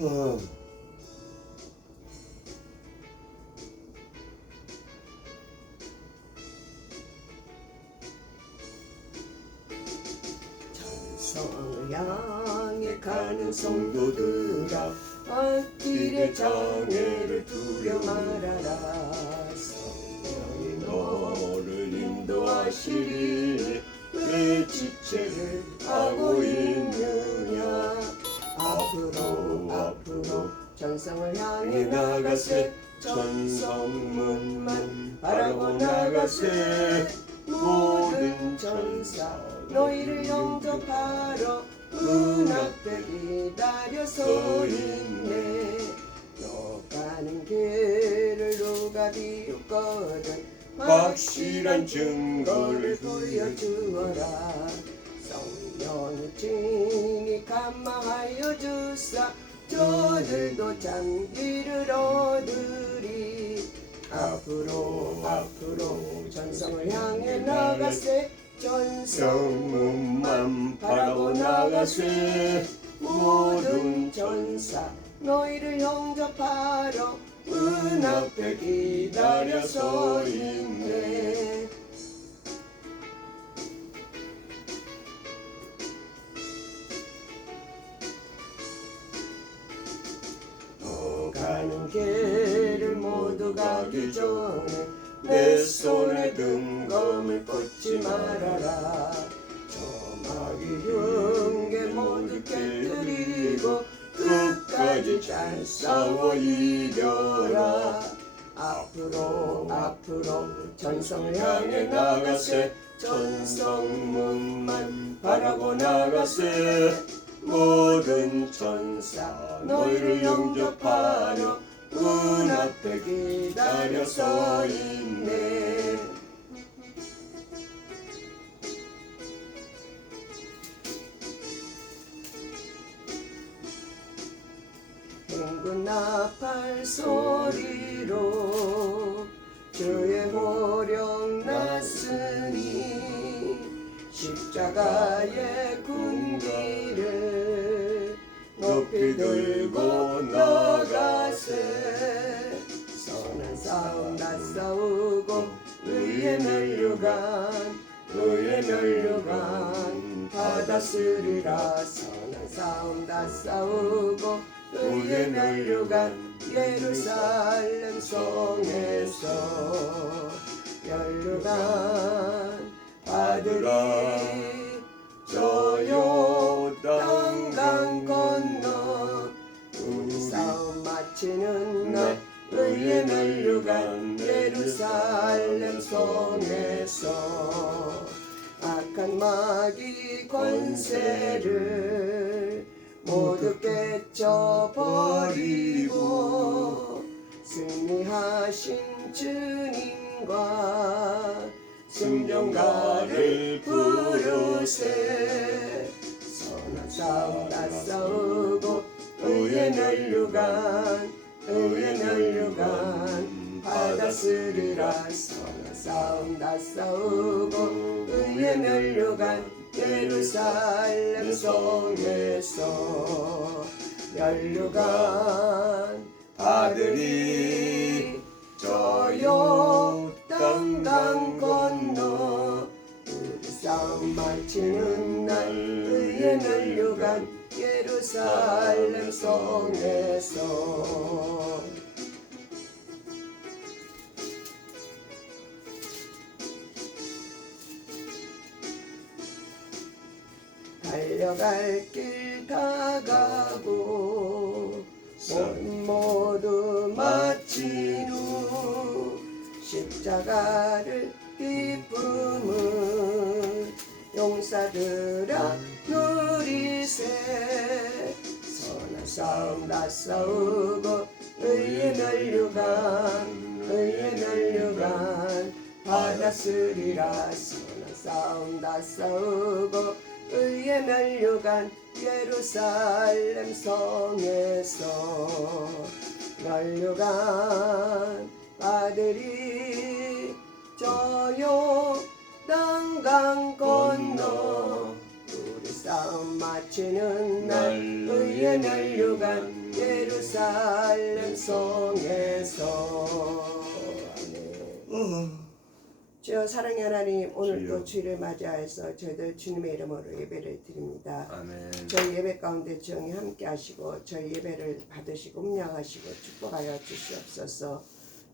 어. 천성을 향해 가는 성도들아, 앞길의 장애를 두려 말아라. 성령이 너를 인도하시리니 왜 지체를 하고 있느냐. 앞으로 전성을 향해 나가세. 전성문만 바라보 나가세. 모든 천사 너희를 영접하러 문 앞에 기다려 서 있네. 너 가는 길을 누가 비웃거든 확실한 증거를 보여주어라. 성령의 증인이 감화하여 주사 저들도 장기를 얻으리. 앞으로 전성을 향해 나가세. 전성문만 바라보 나가세. 모든 천사 너희를 영접하러 문 앞에 기다려 서 있네. 가는 길을 모두 가기 전에 내 손에 등검을 꽂지 말아라. 저마귀 흉계 모두 깨뜨리고 끝까지 잘 싸워 이겨라. 앞으로 전성을 향해 나가세. 전성문만 바라보 나가세. 모든 천사 너희를 영접하러 문 앞에 기다려 서 있네. 둥근 나팔 소리로 주의 호령 났으니 십자가의 군기를 높이 들고 나가세. 선한 싸움 다 싸우고 의의 면류관 받았으리라. 선한 싸움 다 싸우고 의의 면류관 예루살렘 성에서 면류관 받으리. 저 요단 강 건너 우리 싸움 마치는 날 의의 면류관 예루살렘 성에서 악한 마귀 권세를 모두 깨쳐버리고 승리하신 주님과 승전가를 부르세. 선한 싸움 다 싸우고 의의 면류관 받았으리라. 선한 싸움 다 싸우고 의의 면류관 예루살렘 성에서 면류관 받으리. 저 요단 강 건너 우리 싸움 마치는 날 의의 면류관 예루살렘 성에서 달려갈 길 다 가고 모두 마친 후 십자가를 기쁨은 용사들아 누리세. 선한 싸움 다 싸우고 의의 면류관 받았으리라. 선한 싸움 다 싸우고 의의 면류관 예루살렘 성에서 면류관 받으리. 저 요단 강 건너 우리 싸움 마치는 날 의의 면류관 예루살렘 성에서. 아멘. 주여 사랑의 하나님, 오늘 또 주일을 맞이하여서 저희들 주님의 이름으로 예배를 드립니다. 아멘. 저희 예배 가운데 주영이 함께 하시고 저희 예배를 받으시고 음양하시고 축복하여 주시옵소서.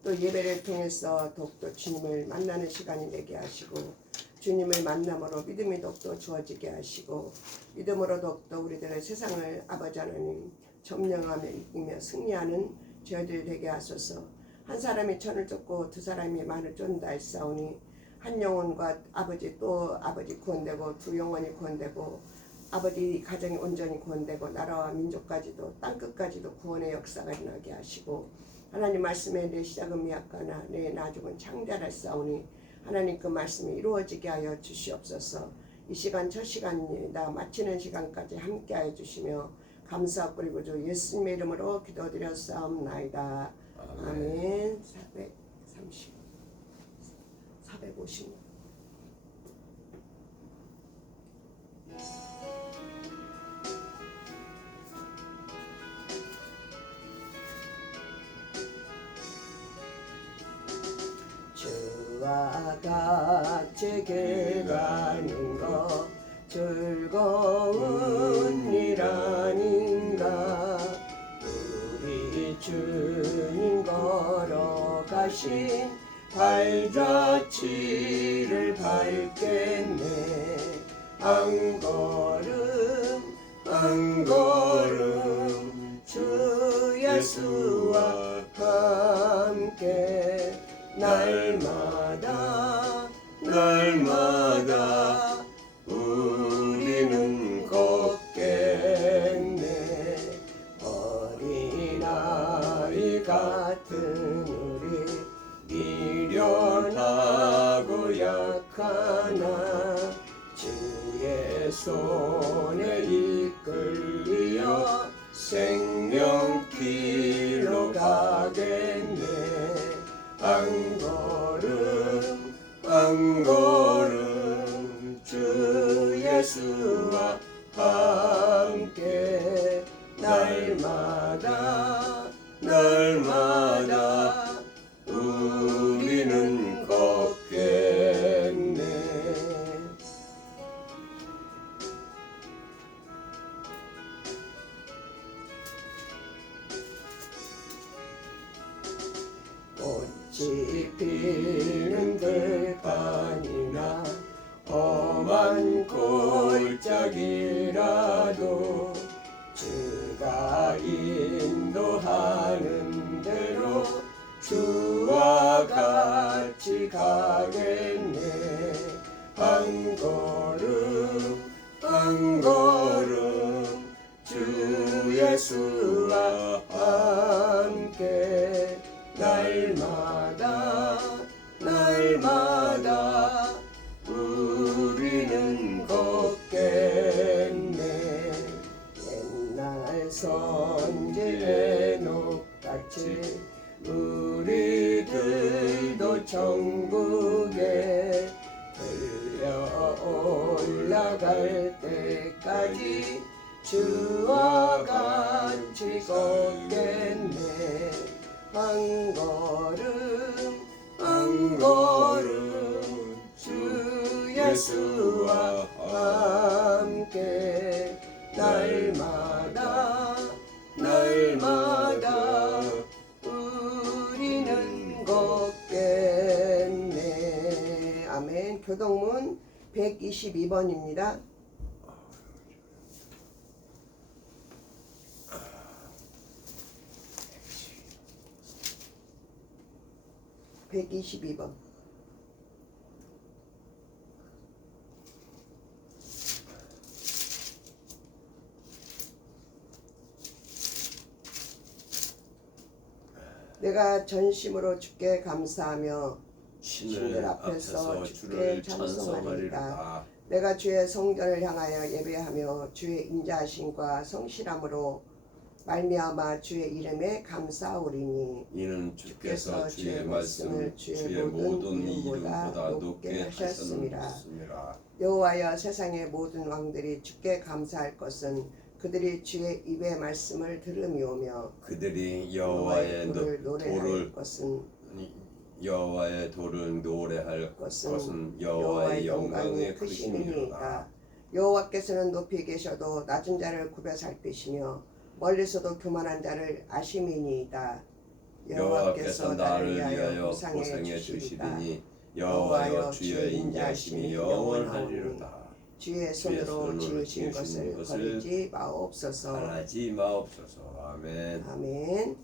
또 예배를 통해서 더욱더 주님을 만나는 시간이 되게 하시고 주님을 만남으로 믿음이 더욱더 주어지게 하시고 믿음으로 더욱더 우리들의 세상을 아버지 하나님 점령하며 이기며 승리하는 저희들 되게 하소서. 한 사람이 천을 쫓고 두 사람이 만을 쫓는다 했사오니 한 영혼과 아버지 또 아버지 구원되고 두 영혼이 구원되고 아버지 가정이 온전히 구원되고 나라와 민족까지도 땅끝까지도 구원의 역사가 일어나게 하시고 하나님 말씀에 내 시작은 미약하나 내 나중은 창대하였사오니 하나님 그 말씀이 이루어지게 하여 주시옵소서. 이 시간 첫 시간입니다. 마치는 시간까지 함께하여 주시며 감사 그리고 주 예수님의 이름으로 기도드렸사옵나이다. 아멘. 450. 주와 같이 길 가는 것 즐거운 일 아닌가. 우리 주님 걸어가신 발자취를 밟겠네. 한 걸음 한 걸음 주 예수와 함께 날마다 날마다 우리는 걷겠네. 어린아이 같은 우리 미련하고 약하나 주의 손에 이끌려 생명길로 가겠네. 한 걸음 한 걸음 주 예수와 함께 날마다 날마다 우리는 걷겠네. 꽃이 피는 들판이나 험한 골짜기라도 주가 인도하는 대로 주와 같이 가겠네. 한 걸음 한 걸음 주 예수와 함께 날마다 날마다 우리는 걷겠네. 옛날 선지 에녹같이 우리들도 천국에 들려 올라갈 때까지 주와 같이 걷겠네. 한 걸음 한 걸음 주 예수와 함께 날마다 날마다 우리는 걷겠네. 아멘. 교동문 122번입니다. (122번) 내가 전심으로 주께 감사하며 신들 앞에서 주께 찬송하리라. 내가 주의 성전을 향하여 예배하며 주의 인자하심과 성실함으로 말미암아 주의 이름에 감사하오리니 이는 주께서 주의 말씀을 주의 모든 이름보다 높게 하셨음이라. 여호와여 세상의 모든 왕들이 주께 감사할 것은 그들이 주의 입의 말씀을 들음이오며 그들이 여호와의 돌을 노래할 돌을 것은 여호와의 돌을 노래할 것은 것은 여호와의 영광의 크심이니이다. 크심이니라. 여호와께서는 높이 계셔도 낮은 자를 굽어 살피시며 멀리서도 교만한 자를 아심이니이다. 여호와께서 나를 위하여 보상해 주시리니 여호와여 주의 인자하심이 영원하리로다. 주의 손으로 지으신 것을 버리지 마옵소서. 바라지 마옵소서. 아멘. 아멘.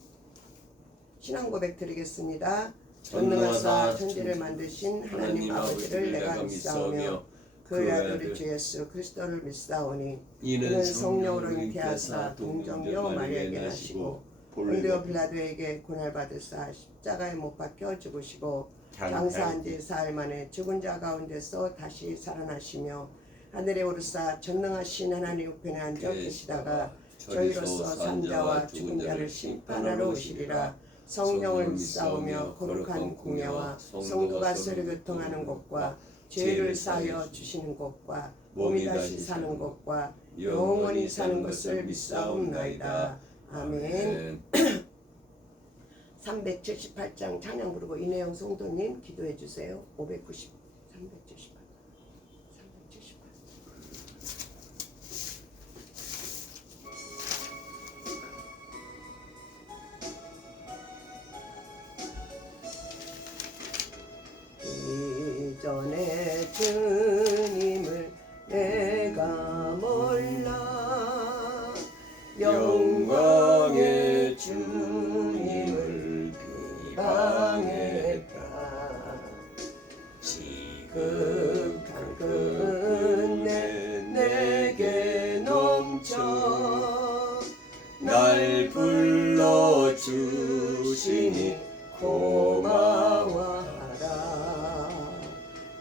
신앙 고백 드리겠습니다. 전능하사 천지를 만드신 하나님 아버지를 내가 믿사오며 그 아들 주 예수 그리스도를 믿사오니 이는 성령으로 잉태하사 동정녀 마리아에게 나시고 본디오 빌라도에게 고난받으사 십자가에 못 박혀 죽으시고 장사한 지 사흘 만에 죽은 자 가운데서 다시 살아나시며 하늘에 오르사 전능하신 하나님 우편에 앉아 계시다가 저희로서 산자와 죽은 자를 심판하러 오시리라. 성령을 믿사오며 거룩한 공예와 성도가 서로 교통하는 것과 죄를 사하여 주시는 것과 몸이 다시 사는 것과 영원히 사는 것을 믿사옵나이다. 아멘. 378장 찬양 부르고 이내영 성도님 기도해 주세요. 590 378 이전에 주님을 내가 몰라 영광의 주님을 비방했다. 지극한 은혜 내게 넘쳐 날 불러주시니 고마워하라.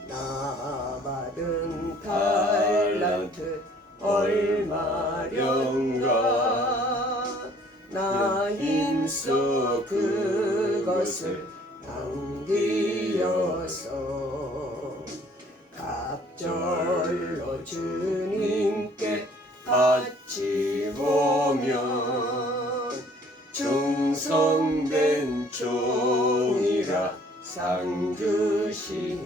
나 받은 달란트 얼마련가 나 힘써 그것을 남기어서 갑절로 주님께 바치보면 충성된 종이라 상 주시리.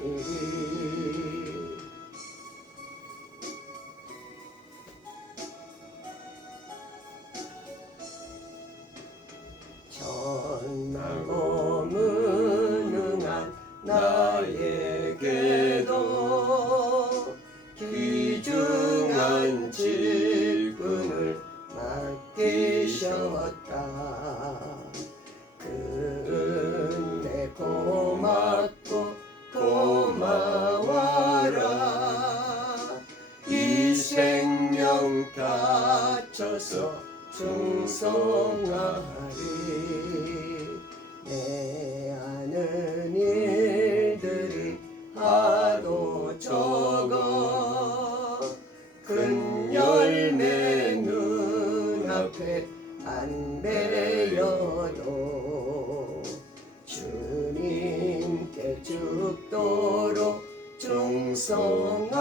전하고 무능한 나에게도 귀중한 직분을 맡기셨다. 그 은혜 고맙고 고마워라. 이 생명 바쳐서 충성하리. 내 아는 일들이 하도 적어 큰 열매 눈앞에 안 배여도 주님께 죽도록 충성하면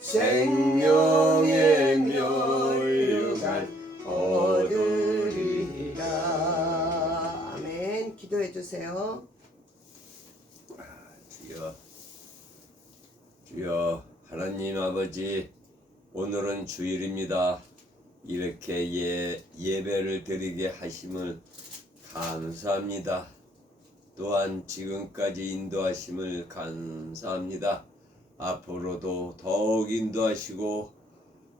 생명의 멸류관 얻으리라. 아멘. 기도해 주세요. 주여 하나님 아버지, 오늘은 주일입니다. 이렇게 예배를 드리게 하심을 감사합니다. 또한 지금까지 인도하심을 감사합니다. 앞으로도 더욱 인도하시고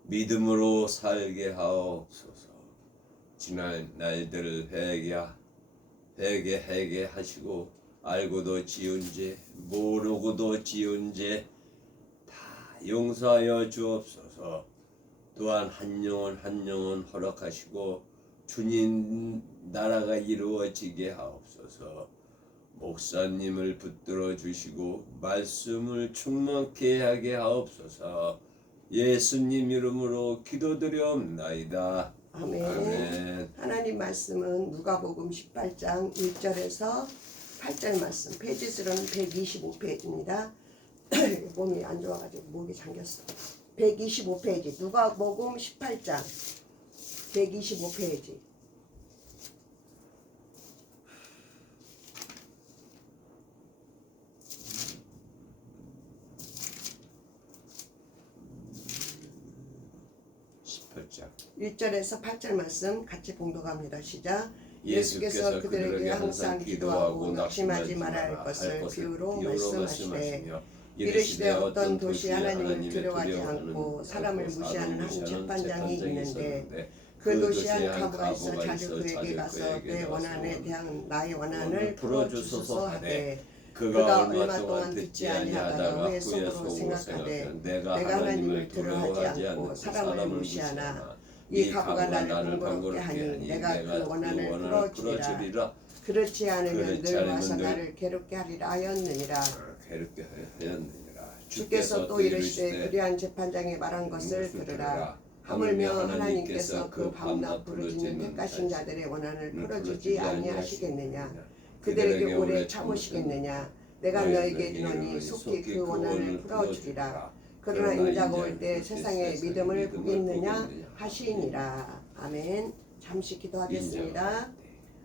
믿음으로 살게 하옵소서. 지난 날들을 회개하게 하시고 알고도 지은 죄, 모르고도 지은 죄 다 용서하여 주옵소서. 또한 한 영혼 허락하시고 주님 나라가 이루어지게 하옵소서. 목사님을 붙들어 주시고 말씀을 충만케 하게 하옵소서. 예수님 이름으로 기도드려옵나이다. 아멘. 아멘. 하나님 말씀은 누가복음 18장 1절에서 8절 말씀. 페이지 수로는 125페이지입니다. 몸이 안 좋아가지고 목이 잠겼어. 125페이지 누가복음 18장 125페이지. 자, 1절에서 8절 말씀 같이 봉독합니다. 시작. 예수께서 그들에게 항상 기도하고 낙심하지 말아야 할 것을 비유로 말씀하시되 이르시되 어떤 도시 하나님을 두려워하지 않고 사람을 무시하는 한 재판장이 있는데 그 도시에 한 과부가 있어 자주 그에게 가서 내 원한에 대한 나의 원한을 풀어주소서 하되 그가 얼마 동안 듣지 아니하다가 후에 속으로 생각하되 내가 하나님을 두려워하지 않고 사람을 무시하나 이 과부가 나를 번거롭게 하니 내가 그 원한을 풀어주리라. 그렇지 않으면 늘 와서 나를 괴롭게 하리라 하였느니라. 괴롭게 하였느니라. 주께서 또 이르시되 그리한 재판장이 말한 것을 들으라. 하물며 하나님께서 그 밤낮 부르짖는 택하신 자들의 원한을 풀어주지 아니하시겠느냐. 그들에게 오래 참으시겠느냐. 내가 너에게 이르노니 속히 그 원한을 풀어주리라. 그러나 인자가 올 때 세상의 믿음을 보겠느냐 하시니라. 아멘. 잠시 기도하겠습니다.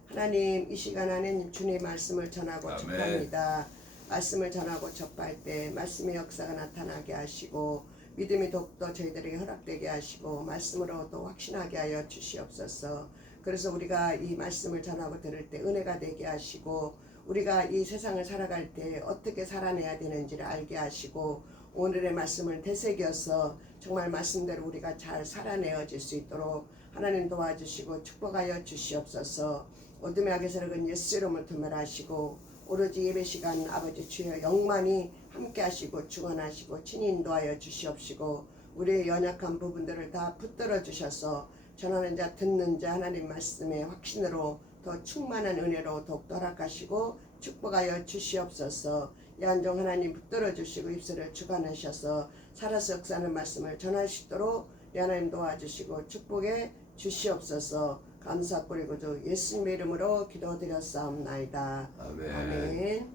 하나님, 이 시간 안에 주님의 말씀을 전하고 접합니다. 말씀을 전하고 접할 때 말씀의 역사가 나타나게 하시고 믿음이 더욱더 저희들에게 허락되게 하시고 말씀으로 또 확신하게 하여 주시옵소서. 그래서 우리가 이 말씀을 전하고 들을 때 은혜가 되게 하시고 우리가 이 세상을 살아갈 때 어떻게 살아내야 되는지를 알게 하시고 오늘의 말씀을 되새겨서 정말 말씀대로 우리가 잘 살아내어질 수 있도록 하나님 도와주시고 축복하여 주시옵소서. 어둠의 악의 세력은 예수 이름을 두말하시고 오로지 예배 시간 아버지 주여 영만이 함께 하시고 중원하시고 친히 인도하여 주시옵시고 우리의 연약한 부분들을 다 붙들어 주셔서 전하는 자 듣는 자 하나님 말씀의 확신으로 더 충만한 은혜로 더욱더 허락하시고 축복하여 주시옵소서. 양종 하나님 붙들어 주시고 입술을 주관하셔서 살아서 역사하는 말씀을 전할 수 있도록 하나님 도와주시고 축복해 주시옵소서. 감사 뿌리고 주 예수님의 이름으로 기도드렸사옵나이다. 아멘. 아멘.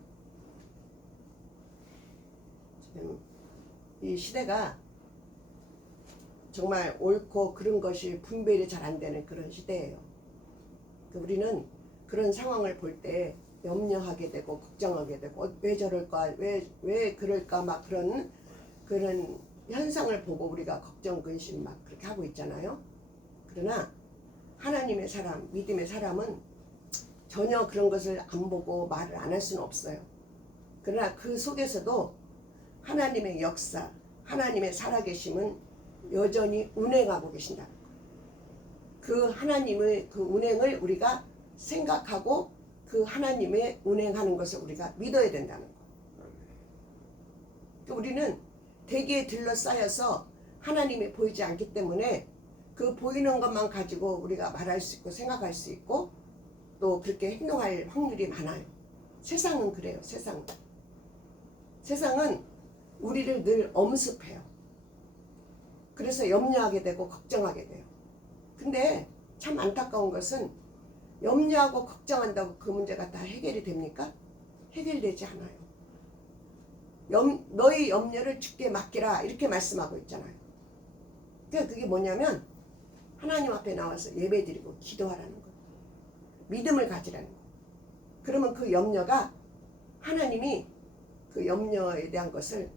지금 이 시대가 정말 옳고 그른 것이 분별이 잘 안 되는 그런 시대예요. 우리는 그런 상황을 볼 때 염려하게 되고 걱정하게 되고 왜 저럴까 왜 그럴까 막 그런 현상을 보고 우리가 걱정 근심 막 그렇게 하고 있잖아요. 그러나 하나님의 사람, 믿음의 사람은 전혀 그런 것을 안 보고 말을 안 할 수는 없어요. 그러나 그 속에서도 하나님의 역사, 하나님의 살아계심은 여전히 운행하고 계신다는 거예요. 그 하나님의 그 운행을 우리가 생각하고 그 하나님의 운행하는 것을 우리가 믿어야 된다는 거예요. 우리는 대기에 들러싸여서 하나님이 보이지 않기 때문에 그 보이는 것만 가지고 우리가 말할 수 있고 생각할 수 있고 또 그렇게 행동할 확률이 많아요. 세상은 그래요. 세상은 우리를 늘 엄습해요. 그래서 염려하게 되고 걱정하게 돼요. 근데 참 안타까운 것은 염려하고 걱정한다고 그 문제가 다 해결이 됩니까? 해결되지 않아요. 너희 염려를 주께 맡기라 이렇게 말씀하고 있잖아요. 그러니까 그게 뭐냐면 하나님 앞에 나와서 예배드리고 기도하라는 거예요. 믿음을 가지라는 거예요. 그러면 그 염려가 하나님이 그 염려에 대한 것을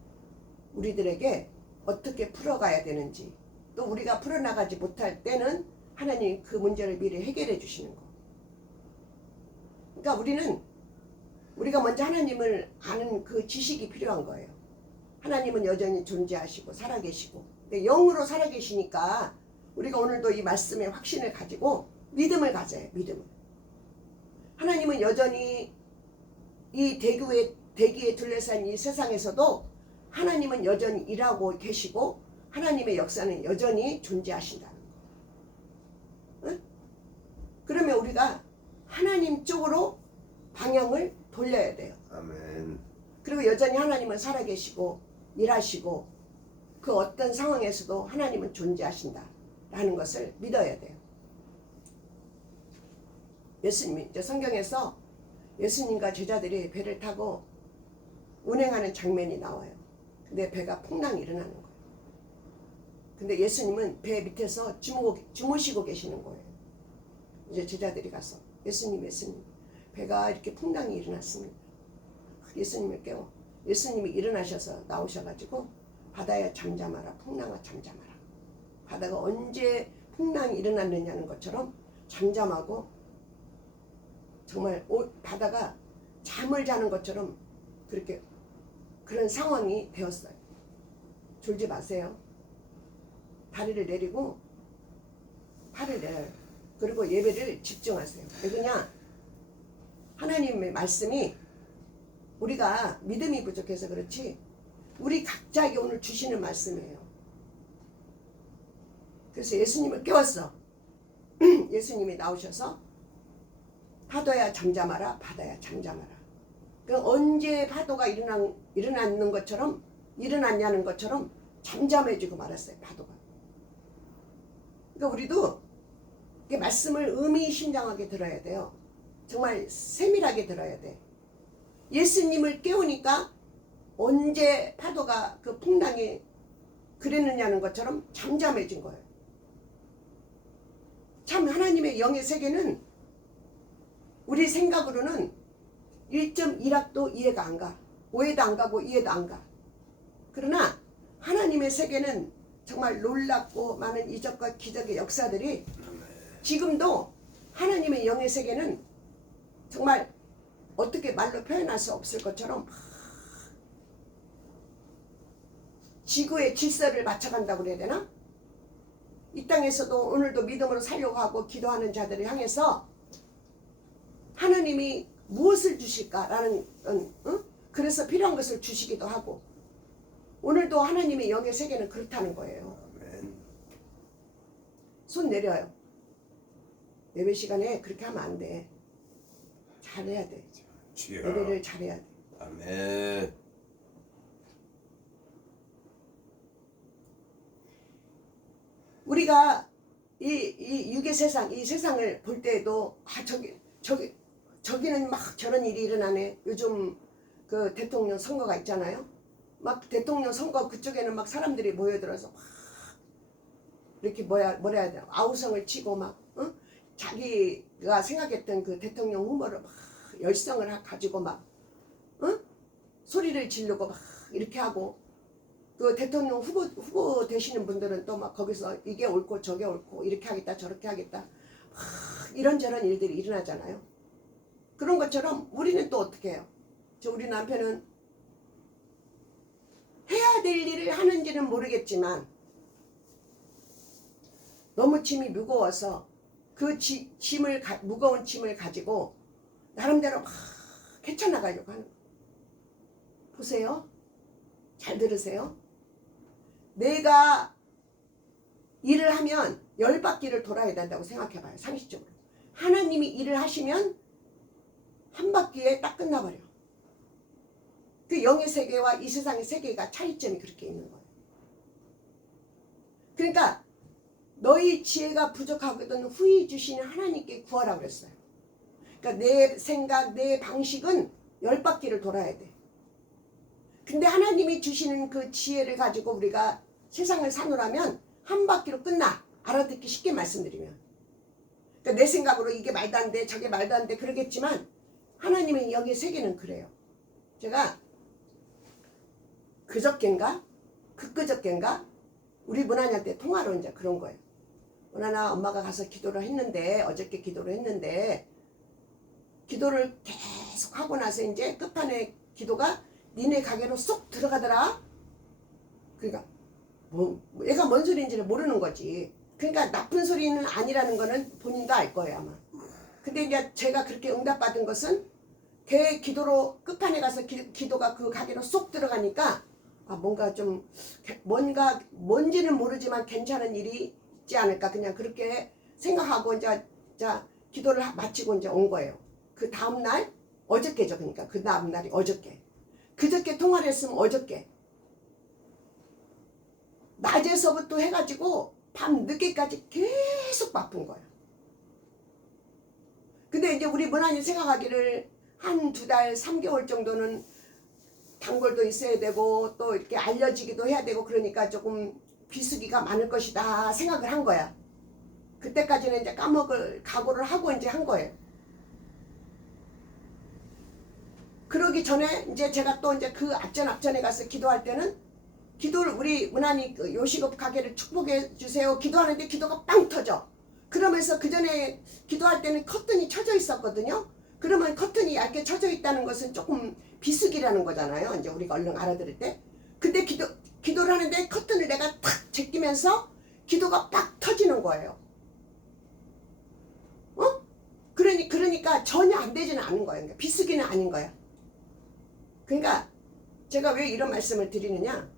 우리들에게 어떻게 풀어가야 되는지 또 우리가 풀어나가지 못할 때는 하나님 그 문제를 미리 해결해 주시는 거. 그러니까 우리가 먼저 하나님을 아는 그 지식이 필요한 거예요. 하나님은 여전히 존재하시고 살아계시고 근데 영으로 살아계시니까 우리가 오늘도 이 말씀의 확신을 가지고 믿음을 가져요. 믿음을. 하나님은 여전히 이 대기에 둘러싼 이 세상에서도 하나님은 여전히 일하고 계시고 하나님의 역사는 여전히 존재하신다는 거. 응? 그러면 우리가 하나님 쪽으로 방향을 돌려야 돼요. 아멘. 그리고 여전히 하나님은 살아계시고 일하시고 그 어떤 상황에서도 하나님은 존재하신다라는 것을 믿어야 돼요. 예수님이 성경에서 예수님과 제자들이 배를 타고 운행하는 장면이 나와요. 근데 배가 풍랑이 일어나는 거예요. 근데 예수님은 배 밑에서 주무시고 계시는 거예요. 이제 제자들이 가서 예수님 배가 이렇게 풍랑이 일어났습니다. 예수님을 깨워. 예수님이 일어나셔서 나오셔가지고 바다야 잠잠하라, 풍랑아 잠잠하라. 바다가 언제 풍랑이 일어났느냐는 것처럼 잠잠하고 정말 바다가 잠을 자는 것처럼 그렇게 그런 상황이 되었어요. 졸지 마세요. 다리를 내리고 팔을 내려요. 그리고 예배를 집중하세요. 왜 그냥 하나님의 말씀이 우리가 믿음이 부족해서 그렇지 우리 각자에게 오늘 주시는 말씀이에요. 그래서 예수님을 깨웠어. 예수님이 나오셔서 파도야 잠잠하라, 바다야 잠잠하라. 그럼 언제 파도가 일어나는 것처럼 일어났냐는 것처럼 잠잠해지고 말았어요. 파도가. 그러니까 우리도 이 말씀을 의미심장하게 들어야 돼요. 정말 세밀하게 들어야 돼. 예수님을 깨우니까 언제 파도가 그 풍랑이 그랬느냐는 것처럼 잠잠해진 거예요. 참 하나님의 영의 세계는 우리 생각으로는 1.1학도 이해가 안 가. 오해도 안 가고 이해도 안 가. 그러나 하나님의 세계는 정말 놀랍고 많은 이적과 기적의 역사들이 지금도 하나님의 영의 세계는 정말 어떻게 말로 표현할 수 없을 것처럼 지구의 질서를 맞춰간다고 그래야 되나? 이 땅에서도 오늘도 믿음으로 살려고 하고 기도하는 자들을 향해서 하나님이 무엇을 주실까라는 그래서 필요한 것을 주시기도 하고 오늘도 하나님의 영의 세계는 그렇다는 거예요. 손 내려요. 예배 시간에 그렇게 하면 안 돼. 잘해야 돼. 예배를 잘해야 돼. 아멘. 우리가 이 육의 세상, 이 세상을 볼 때에도 저기는 막 저런 일이 일어나네. 요즘 그 대통령 선거가 있잖아요. 막 대통령 선거 그쪽에는 막 사람들이 모여들어서 막 이렇게 뭐라 해야 되나 아우성을 치고 막 자기가 생각했던 그 대통령 후보를 막 열성을 가지고 막 소리를 지르고 막 이렇게 하고 그 대통령 후보 되시는 분들은 또 막 거기서 이게 옳고 저게 옳고 이렇게 하겠다 저렇게 하겠다 이런저런 일들이 일어나잖아요. 그런 것처럼 우리는 또 어떻게 해요? 우리 남편은 해야 될 일을 하는지는 모르겠지만 너무 짐이 무거워서 그 무거운 짐을 가지고 나름대로 막 헤쳐나가려고 하는 거예요. 보세요. 잘 들으세요. 내가 일을 하면 10바퀴를 돌아야 된다고 생각해봐요. 상식적으로. 하나님이 일을 하시면 한 바퀴에 딱 끝나버려. 그 영의 세계와 이 세상의 세계가 차이점이 그렇게 있는 거예요. 그러니까 너희 지혜가 부족하거든 후히 주시는 하나님께 구하라 그랬어요. 그러니까 내 생각, 내 방식은 10바퀴를 돌아야 돼. 근데 하나님이 주시는 그 지혜를 가지고 우리가 세상을 사노라면 한 바퀴로 끝나. 알아듣기 쉽게 말씀드리면. 그러니까 내 생각으로 이게 말도 안 돼, 저게 말도 안 돼 그러겠지만 하나님의 영의 세계는 그래요. 제가 그저껜가 우리 문화냐한테 통화로 이제 그런 거예요. 문화나 엄마가 가서 기도를 했는데 어저께 기도를 했는데 기도를 계속 하고 나서 이제 끝판에 기도가 니네 가게로 쏙 들어가더라. 그러니까 얘가 뭔 소리인지를 모르는 거지. 그러니까 나쁜 소리는 아니라는 거는 본인도 알 거예요 아마. 근데 이제 제가 그렇게 응답받은 것은 걔 기도로 끝판에 가서 기도가 그 가게로 쏙 들어가니까 뭔가 좀 뭔지는 모르지만 괜찮은 일이 있지 않을까 그냥 그렇게 생각하고 이제 기도를 마치고 이제 온 거예요. 그 다음 날 어저께죠. 그러니까 그 다음 날이 그저께 통화를 했으면 어저께 낮에서부터 해가지고 밤 늦게까지 계속 바쁜 거예요. 근데 이제 우리 문화인 생각하기를 한 2달 3개월 정도는 단골도 있어야 되고 또 이렇게 알려지기도 해야 되고 그러니까 조금 비수기가 많을 것이다 생각을 한 거야. 그때까지는 이제 까먹을 각오를 하고 이제 한 거예요. 그러기 전에 이제 제가 또 이제 그 앞전에 가서 기도할 때는 기도를 우리 문안이 그 요식업 가게를 축복해 주세요 기도하는데 기도가 빵 터져. 그러면서 그 전에 기도할 때는 커튼이 쳐져 있었거든요. 그러면 커튼이 얇게 쳐져 있다는 것은 조금 비수기라는 거잖아요. 이제 우리가 얼른 알아들을 때. 근데 기도를 하는데 커튼을 내가 탁 제끼면서 기도가 빡 터지는 거예요. 그러니까 전혀 안 되지는 않은 거예요. 그러니까 비수기는 아닌 거야. 그러니까 제가 왜 이런 말씀을 드리느냐.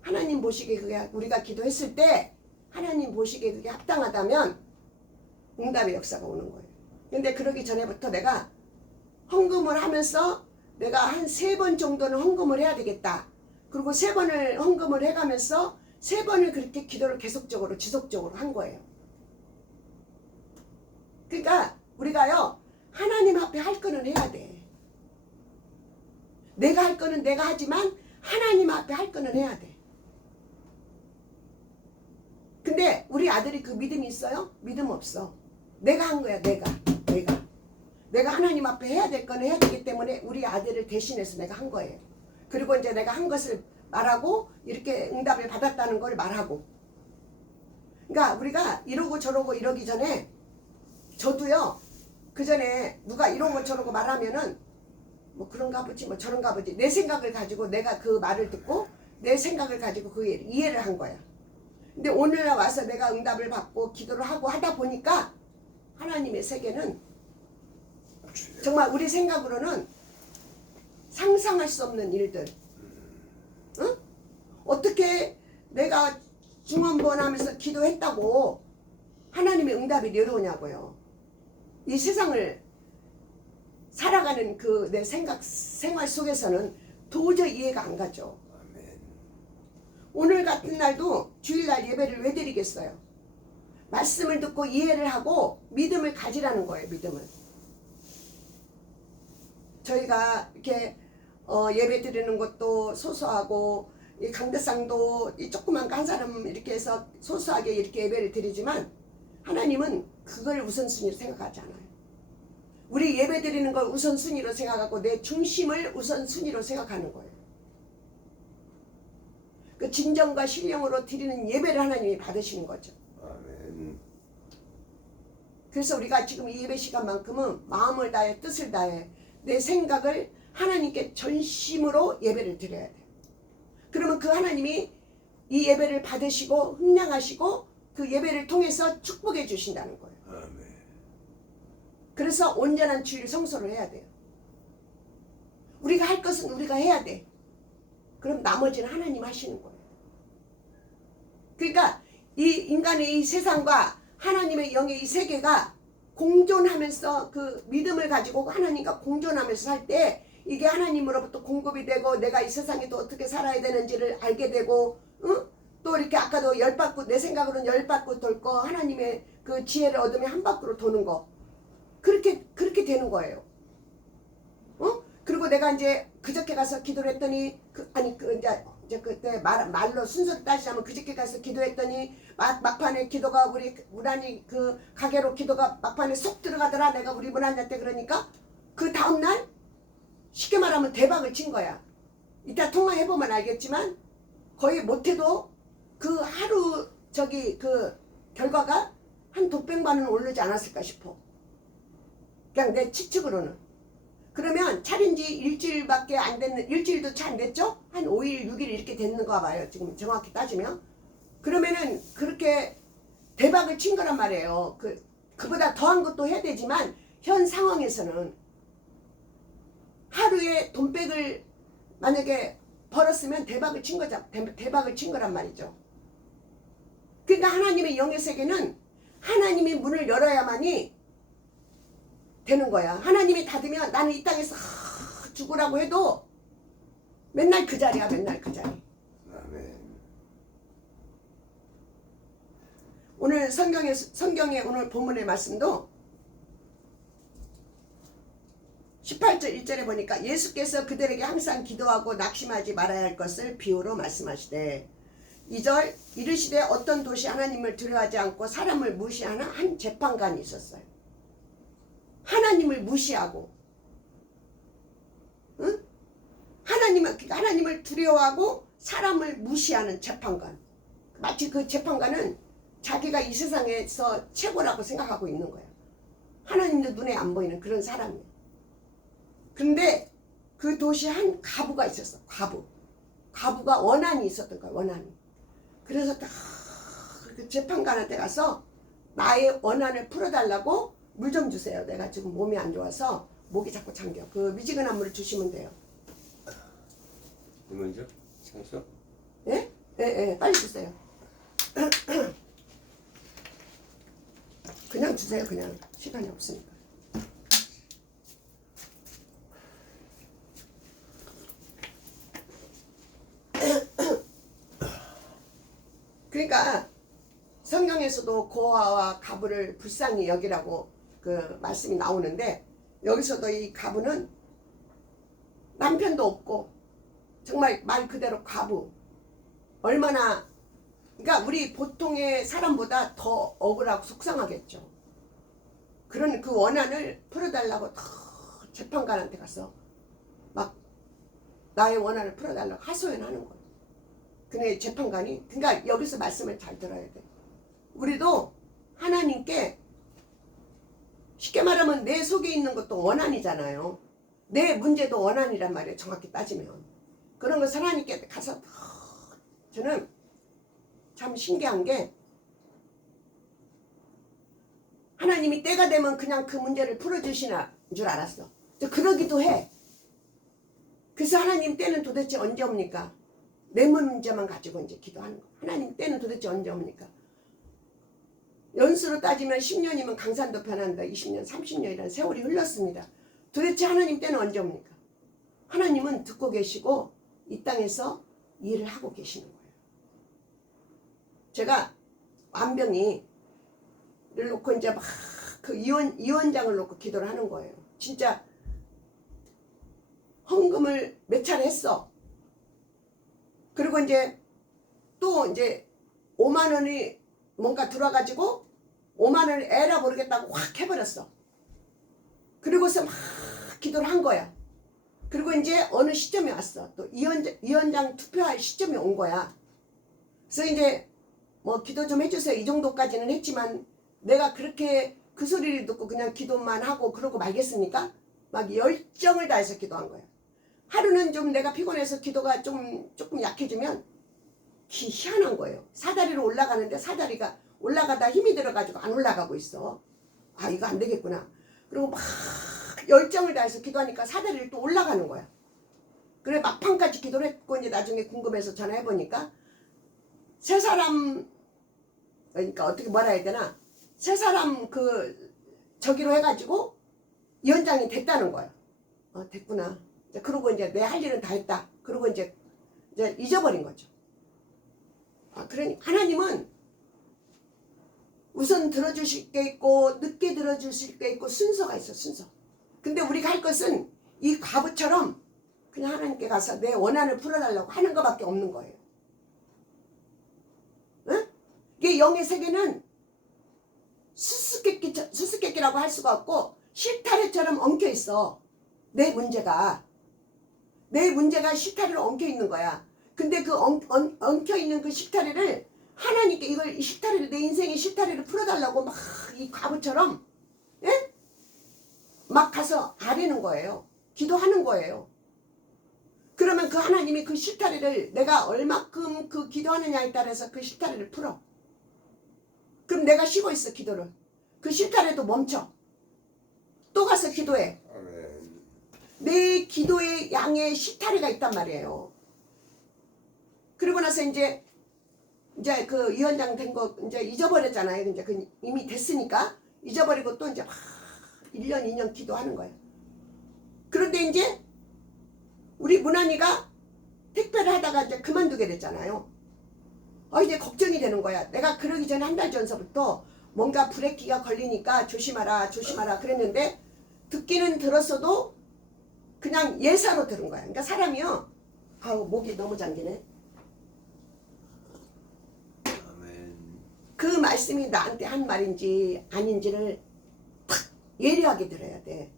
하나님 보시기에 그게 우리가 기도했을 때 하나님 보시기에 그게 합당하다면 응답의 역사가 오는 거예요. 근데 그러기 전에부터 내가 헌금을 하면서 내가 한 3번 정도는 헌금을 해야 되겠다. 그리고 3번을 헌금을 해가면서 3번을 그렇게 기도를 계속적으로 지속적으로 한 거예요. 그러니까 우리가요 하나님 앞에 할 거는 해야 돼. 내가 할 거는 내가 하지만 하나님 앞에 할 거는 해야 돼. 근데 우리 아들이 그 믿음이 있어요? 믿음 없어. 내가 한 거야. 내가 하나님 앞에 해야 될 거는 해야 되기 때문에 우리 아들을 대신해서 내가 한 거예요. 그리고 이제 내가 한 것을 말하고 이렇게 응답을 받았다는 걸 말하고. 그러니까 우리가 이러고 저러고 이러기 전에 저도요 그 전에 누가 이러고 저러고 말하면은 뭐 그런가 보지 뭐 저런가 보지 내 생각을 가지고 내가 그 말을 듣고 내 생각을 가지고 그 이해를 한 거야. 근데 오늘 와서 내가 응답을 받고 기도를 하고 하다 보니까 하나님의 세계는 정말 우리 생각으로는 상상할 수 없는 일들. 응? 어떻게 내가 중언부언하면서 기도했다고 하나님의 응답이 내려오냐고요. 이 세상을 살아가는 그 내 생활 속에서는 도저히 이해가 안 가죠. 오늘 같은 날도 주일날 예배를 왜 드리겠어요? 말씀을 듣고 이해를 하고 믿음을 가지라는 거예요. 믿음을. 저희가 이렇게 예배 드리는 것도 소소하고 이 강대상도 이 조그만 거 한 사람 이렇게 해서 소소하게 이렇게 예배를 드리지만 하나님은 그걸 우선순위로 생각하지 않아요. 우리 예배 드리는 걸 우선순위로 생각하고 내 중심을 우선순위로 생각하는 거예요. 그 진정과 신령으로 드리는 예배를 하나님이 받으시는 거죠. 아멘. 그래서 우리가 지금 이 예배 시간만큼은 마음을 다해 뜻을 다해 내 생각을 하나님께 전심으로 예배를 드려야 돼요. 그러면 그 하나님이 이 예배를 받으시고 흥량하시고 그 예배를 통해서 축복해 주신다는 거예요. 아멘. 그래서 온전한 주일 성소를 해야 돼요. 우리가 할 것은 우리가 해야 돼. 그럼 나머지는 하나님 하시는 거예요. 그러니까 이 인간의 이 세상과 하나님의 영의 이 세계가 공존하면서 그 믿음을 가지고 하나님과 공존하면서 살 때 이게 하나님으로부터 공급이 되고 내가 이 세상에 또 어떻게 살아야 되는지를 알게 되고 응? 또 이렇게 아까도 열받고 내 생각으로는 열받고 돌 거 하나님의 그 지혜를 얻으면 한 바퀴로 도는 거 그렇게 되는 거예요. 그리고 내가 이제 그저께 가서 기도를 했더니 이제 그때 말로 순서를 따지자면 그저께 가서 기도했더니 막판에 기도가 우리 문안이 그 가게로 기도가 막판에 쏙 들어가더라. 내가 우리 문안한테 그러니까 그 다음날 쉽게 말하면 대박을 친 거야. 이따 통화해보면 알겠지만 거의 못해도 그 하루 그 결과가 한 독백만은 오르지 않았을까 싶어. 그냥 내 추측으로는. 그러면 차린 지 일주일밖에 안 됐는, 일주일도 채 안 됐죠? 한 5일, 6일 이렇게 됐는 거 봐요. 지금 정확히 따지면. 그러면은 그렇게 대박을 친 거란 말이에요. 그보다 더한 것도 해야 되지만 현 상황에서는 하루에 돈백을 만약에 벌었으면 대박을 친 거죠. 대박을 친 거란 말이죠. 그러니까 하나님의 영의 세계는 하나님이 문을 열어야만이 되는 거야. 하나님이 닫으면 나는 이 땅에서 죽으라고 해도 맨날 그 자리야. 맨날 그 자리. 아멘. 오늘 성경의 오늘 본문의 말씀도 18절 1절에 보니까 예수께서 그들에게 항상 기도하고 낙심하지 말아야 할 것을 비유로 말씀하시되 2절 이르시되 어떤 도시 하나님을 두려워하지 않고 사람을 무시하는 한 재판관이 있었어요. 하나님을 무시하고, 응? 하나님을 두려워하고 사람을 무시하는 재판관. 마치 그 재판관은 자기가 이 세상에서 최고라고 생각하고 있는 거예요. 하나님도 눈에 안 보이는 그런 사람이에요. 근데 그 도시에 한 과부가 있었어. 과부가 원한이 있었던 거야. 원한이. 그래서 그 재판관한테 가서 나의 원한을 풀어달라고 물 좀 주세요. 내가 지금 몸이 안 좋아서 목이 자꾸 잠겨. 그 미지근한 물을 주시면 돼요. 먼저 상수. 예? 예, 빨리 주세요. 그냥 주세요. 그냥 시간이 없으니까. 그러니까 성경에서도 고아와 과부를 불쌍히 여기라고 그 말씀이 나오는데, 여기서도 이 과부는 남편도 없고 정말 말 그대로 과부. 얼마나, 그러니까 우리 보통의 사람보다 더 억울하고 속상하겠죠. 그런 그 원한을 풀어달라고 더 재판관한테 가서 막 나의 원한을 풀어달라고 하소연하는 거예요. 근데 재판관이, 그러니까 여기서 말씀을 잘 들어야 돼. 우리도 하나님께 쉽게 말하면 내 속에 있는 것도 원한이잖아요. 내 문제도 원한이란 말이에요. 정확히 따지면. 그런 것을 하나님께 가서, 저는 참 신기한 게, 하나님이 때가 되면 그냥 그 문제를 풀어주시나 줄 알았어. 그러기도 해. 그래서 하나님 때는 도대체 언제 옵니까? 내 문제만 가지고 이제 기도하는 거. 하나님 때는 도대체 언제 옵니까? 연수로 따지면 10년이면 강산도 변한다. 20년, 30년이라는 세월이 흘렀습니다. 도대체 하나님 때는 언제 옵니까? 하나님은 듣고 계시고 이 땅에서 일을 하고 계시는 거예요. 제가 완병이를 놓고 이제 막 그 위원장을 놓고 기도를 하는 거예요. 진짜 헌금을 몇 차례 했어. 그리고 이제 또 이제 5만 원이 뭔가 들어와가지고 5만 원을 에라 모르겠다고 확 해버렸어. 그리고서 막 기도를 한 거야. 그리고 이제 어느 시점에 왔어. 또 위원장 투표할 시점이 온 거야. 그래서 이제 뭐 기도 좀 해주세요. 이 정도까지는 했지만 내가 그렇게 그 소리를 듣고 그냥 기도만 하고 그러고 말겠습니까? 막 열정을 다해서 기도한 거야. 하루는 좀 내가 피곤해서 기도가 조금 약해지면 희한한 거예요. 사다리로 올라가는데 사다리가 올라가다 힘이 들어가지고 안 올라가고 있어. 아, 이거 안 되겠구나. 그리고 막 열정을 다해서 기도하니까 사다리를 또 올라가는 거야. 그래 막판까지 기도를 했고 이제 나중에 궁금해서 전화해보니까 세 사람, 그러니까 어떻게 뭐라 해야 되나, 세 사람 저기로 해가지고 위원장이 됐다는 거야. 됐구나. 그러고 이제 내 할 일은 다 했다. 그러고 이제 잊어버린 거죠. 그러니 하나님은 우선 들어주실 게 있고 늦게 들어주실 게 있고 순서가 있어. 순서. 근데 우리가 할 것은 이 과부처럼 그냥 하나님께 가서 내 원한을 풀어달라고 하는 것밖에 없는 거예요. 응? 이게 영의 세계는 수수께끼라고 할 수가 없고 실타래처럼 엉켜 있어. 내 문제가 실타래로 엉켜 있는 거야. 근데 그 엉켜 있는 그 실타래를 하나님께 이 실타래를, 내 인생의 실타래를 풀어달라고 막 이 과부처럼, 예? 막 가서 아뢰는 거예요. 기도하는 거예요. 그러면 그 하나님이 그 실타래를 내가 얼마큼 그 기도하느냐에 따라서 그 실타래를 풀어. 그럼 내가 쉬고 있어, 기도를. 그 실타래도 멈춰. 또 가서 기도해. 아멘. 내 기도의 양의 실타래가 있단 말이에요. 그리고 나서 이제 그 위원장 된 거 이제 잊어버렸잖아요. 이제 이미 됐으니까 잊어버리고 또 이제 막 1년, 2년 기도하는 거예요. 그런데 이제 우리 문안이가 택배를 하다가 이제 그만두게 됐잖아요. 이제 걱정이 되는 거야. 내가 그러기 전에 한 달 전서부터 뭔가 브레이크가 걸리니까 조심하라 그랬는데 듣기는 들었어도 그냥 예사로 들은 거야. 그러니까 사람이요. 목이 너무 잠기네. 말씀이 나한테 한 말인지 아닌지를 탁 예리하게 들어야 돼.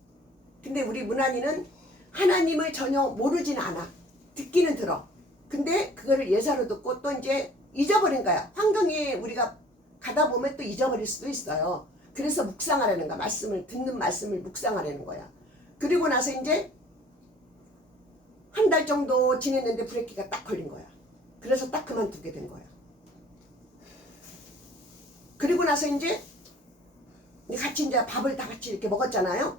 근데 우리 문안이는 하나님을 전혀 모르진 않아. 듣기는 들어. 근데 그거를 예사로 듣고 또 이제 잊어버린 거야. 환경에 우리가 가다 보면 또 잊어버릴 수도 있어요. 그래서 묵상하라는 거야. 말씀을 듣는 말씀을 묵상하라는 거야. 그리고 나서 이제 한 달 정도 지냈는데 브레이크가 딱 걸린 거야. 그래서 딱 그만두게 된 거야. 그리고 나서 이제 같이 이제 밥을 다 같이 이렇게 먹었잖아요.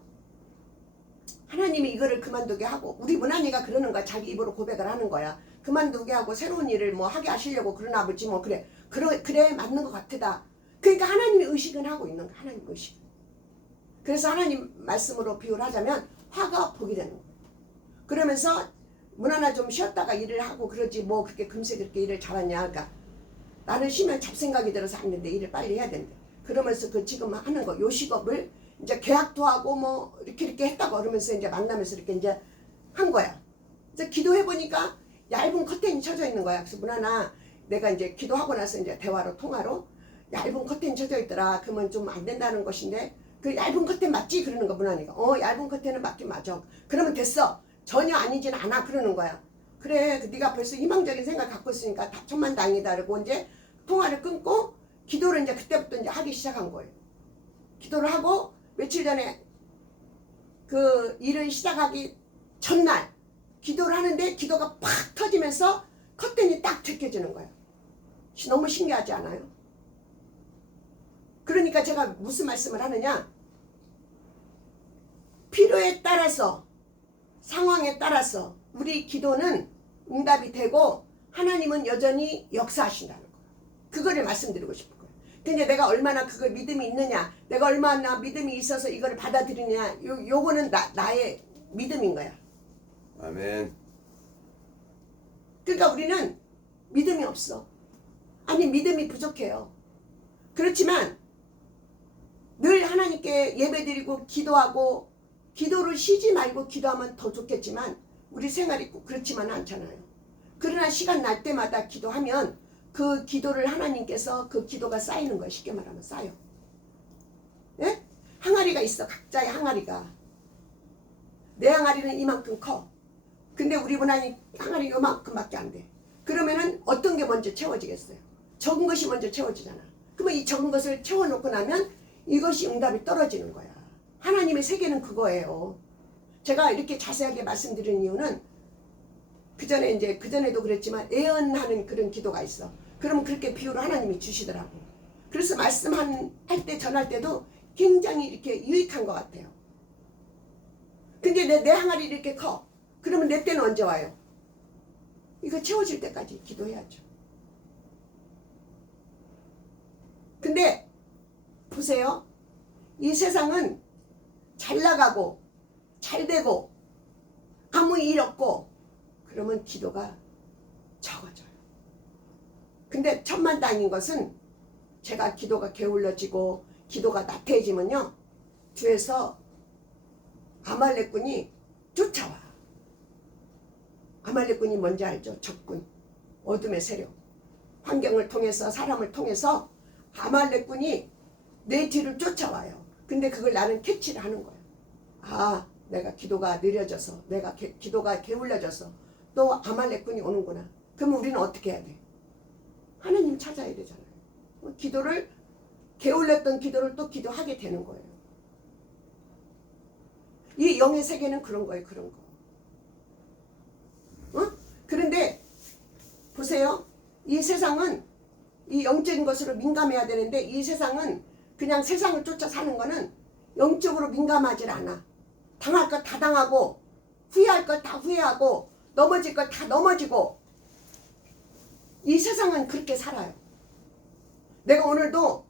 하나님이 이거를 그만두게 하고, 우리 문안이가 그러는 거야. 자기 입으로 고백을 하는 거야. 그만두게 하고 새로운 일을 뭐 하게 하시려고 그러나 보지 뭐. 그래 맞는 것 같다. 그러니까 하나님이 의식은 하고 있는 거야. 하나님 의식. 그래서 하나님 말씀으로 비유를 하자면 화가 복이 되는 거야. 그러면서 문안아 좀 쉬었다가 일을 하고 그러지 뭐 그렇게 금세 그렇게 일을 잘하냐. 그러니까 나는 쉬면 잡생각이 들어서 하는데 일을 빨리 해야 된대. 그러면서 그 지금 하는 거 요식업을 이제 계약도 하고 뭐 이렇게 했다고 그러면서 이제 만나면서 이렇게 이제 한 거야. 그래서 기도해 보니까 얇은 커튼이 쳐져 있는 거야. 그래서 문안아, 내가 이제 기도하고 나서 이제 대화로 통화로 얇은 커튼이 쳐져 있더라. 그러면 좀 안 된다는 것인데 그 얇은 커튼 맞지? 그러는 거 문안이가. 얇은 커튼은 맞긴 맞아. 그러면 됐어. 전혀 아니진 않아. 그러는 거야. 그래, 네가 벌써 희망적인 생각 갖고 있으니까 다 천만다행이다. 그러고 이제 통화를 끊고 기도를 이제 그때부터 이제 하기 시작한 거예요. 기도를 하고 며칠 전에 그 일을 시작하기 전날 기도를 하는데 기도가 팍 터지면서 커튼이 딱 벗겨지는 거예요. 너무 신기하지 않아요? 그러니까 제가 무슨 말씀을 하느냐, 필요에 따라서 상황에 따라서 우리 기도는 응답이 되고 하나님은 여전히 역사하신다는 거예요. 그거를 말씀드리고 싶은 거예요. 근데 내가 얼마나 그걸 믿음이 있느냐, 내가 얼마나 믿음이 있어서 이걸 받아들이느냐, 요거는 나의 믿음인 거야. 아멘. 그러니까 우리는 믿음이 없어. 아니 믿음이 부족해요. 그렇지만 늘 하나님께 예배드리고 기도하고, 기도를 쉬지 말고 기도하면 더 좋겠지만 우리 생활이 꼭 그렇지만은 않잖아요. 그러나 시간 날 때마다 기도하면 그 기도를 하나님께서 그 기도가 쌓이는 거예요. 쉽게 말하면 쌓여. 예? 항아리가 있어. 각자의 항아리가. 내 항아리는 이만큼 커. 근데 우리 문안이 항아리 요만큼밖에 안 돼. 그러면은 어떤 게 먼저 채워지겠어요? 적은 것이 먼저 채워지잖아. 그러면 이 적은 것을 채워놓고 나면 이것이 응답이 떨어지는 거야. 하나님의 세계는 그거예요. 제가 이렇게 자세하게 말씀드리는 이유는 그전에도 그랬지만 애언하는 그런 기도가 있어. 그러면 그렇게 비유를 하나님이 주시더라고. 그래서 말씀할 때 전할 때도 굉장히 이렇게 유익한 것 같아요. 근데 내 항아리 이렇게 커. 그러면 내 때는 언제 와요? 이거 채워질 때까지 기도해야죠. 근데 보세요. 이 세상은 잘 나가고 잘 되고 아무 일 없고 그러면 기도가 적어져요. 근데 천만다행인 것은 제가 기도가 게을러지고 기도가 나태해지면요, 뒤에서 아말렉군이 쫓아와. 아말렉군이 뭔지 알죠? 적군, 어둠의 세력, 환경을 통해서 사람을 통해서 아말렉군이 내 뒤를 쫓아와요. 근데 그걸 나는 캐치를 하는 거예요. 아, 내가 기도가 느려져서, 내가 기도가 게을러져서 또 아말렉군이 오는구나. 그러면 우리는 어떻게 해야 돼? 하나님 찾아야 되잖아요. 기도를, 게을렀던 기도를 또 기도하게 되는 거예요. 이 영의 세계는 그런 거예요. 그런 거. 그런데 보세요. 이 세상은 이 영적인 것으로 민감해야 되는데 이 세상은 그냥 세상을 쫓아 사는 거는 영적으로 민감하지 않아. 당할 것 다 당하고 후회할 것 다 후회하고 넘어질 것 다 넘어지고, 이 세상은 그렇게 살아요. 내가 오늘도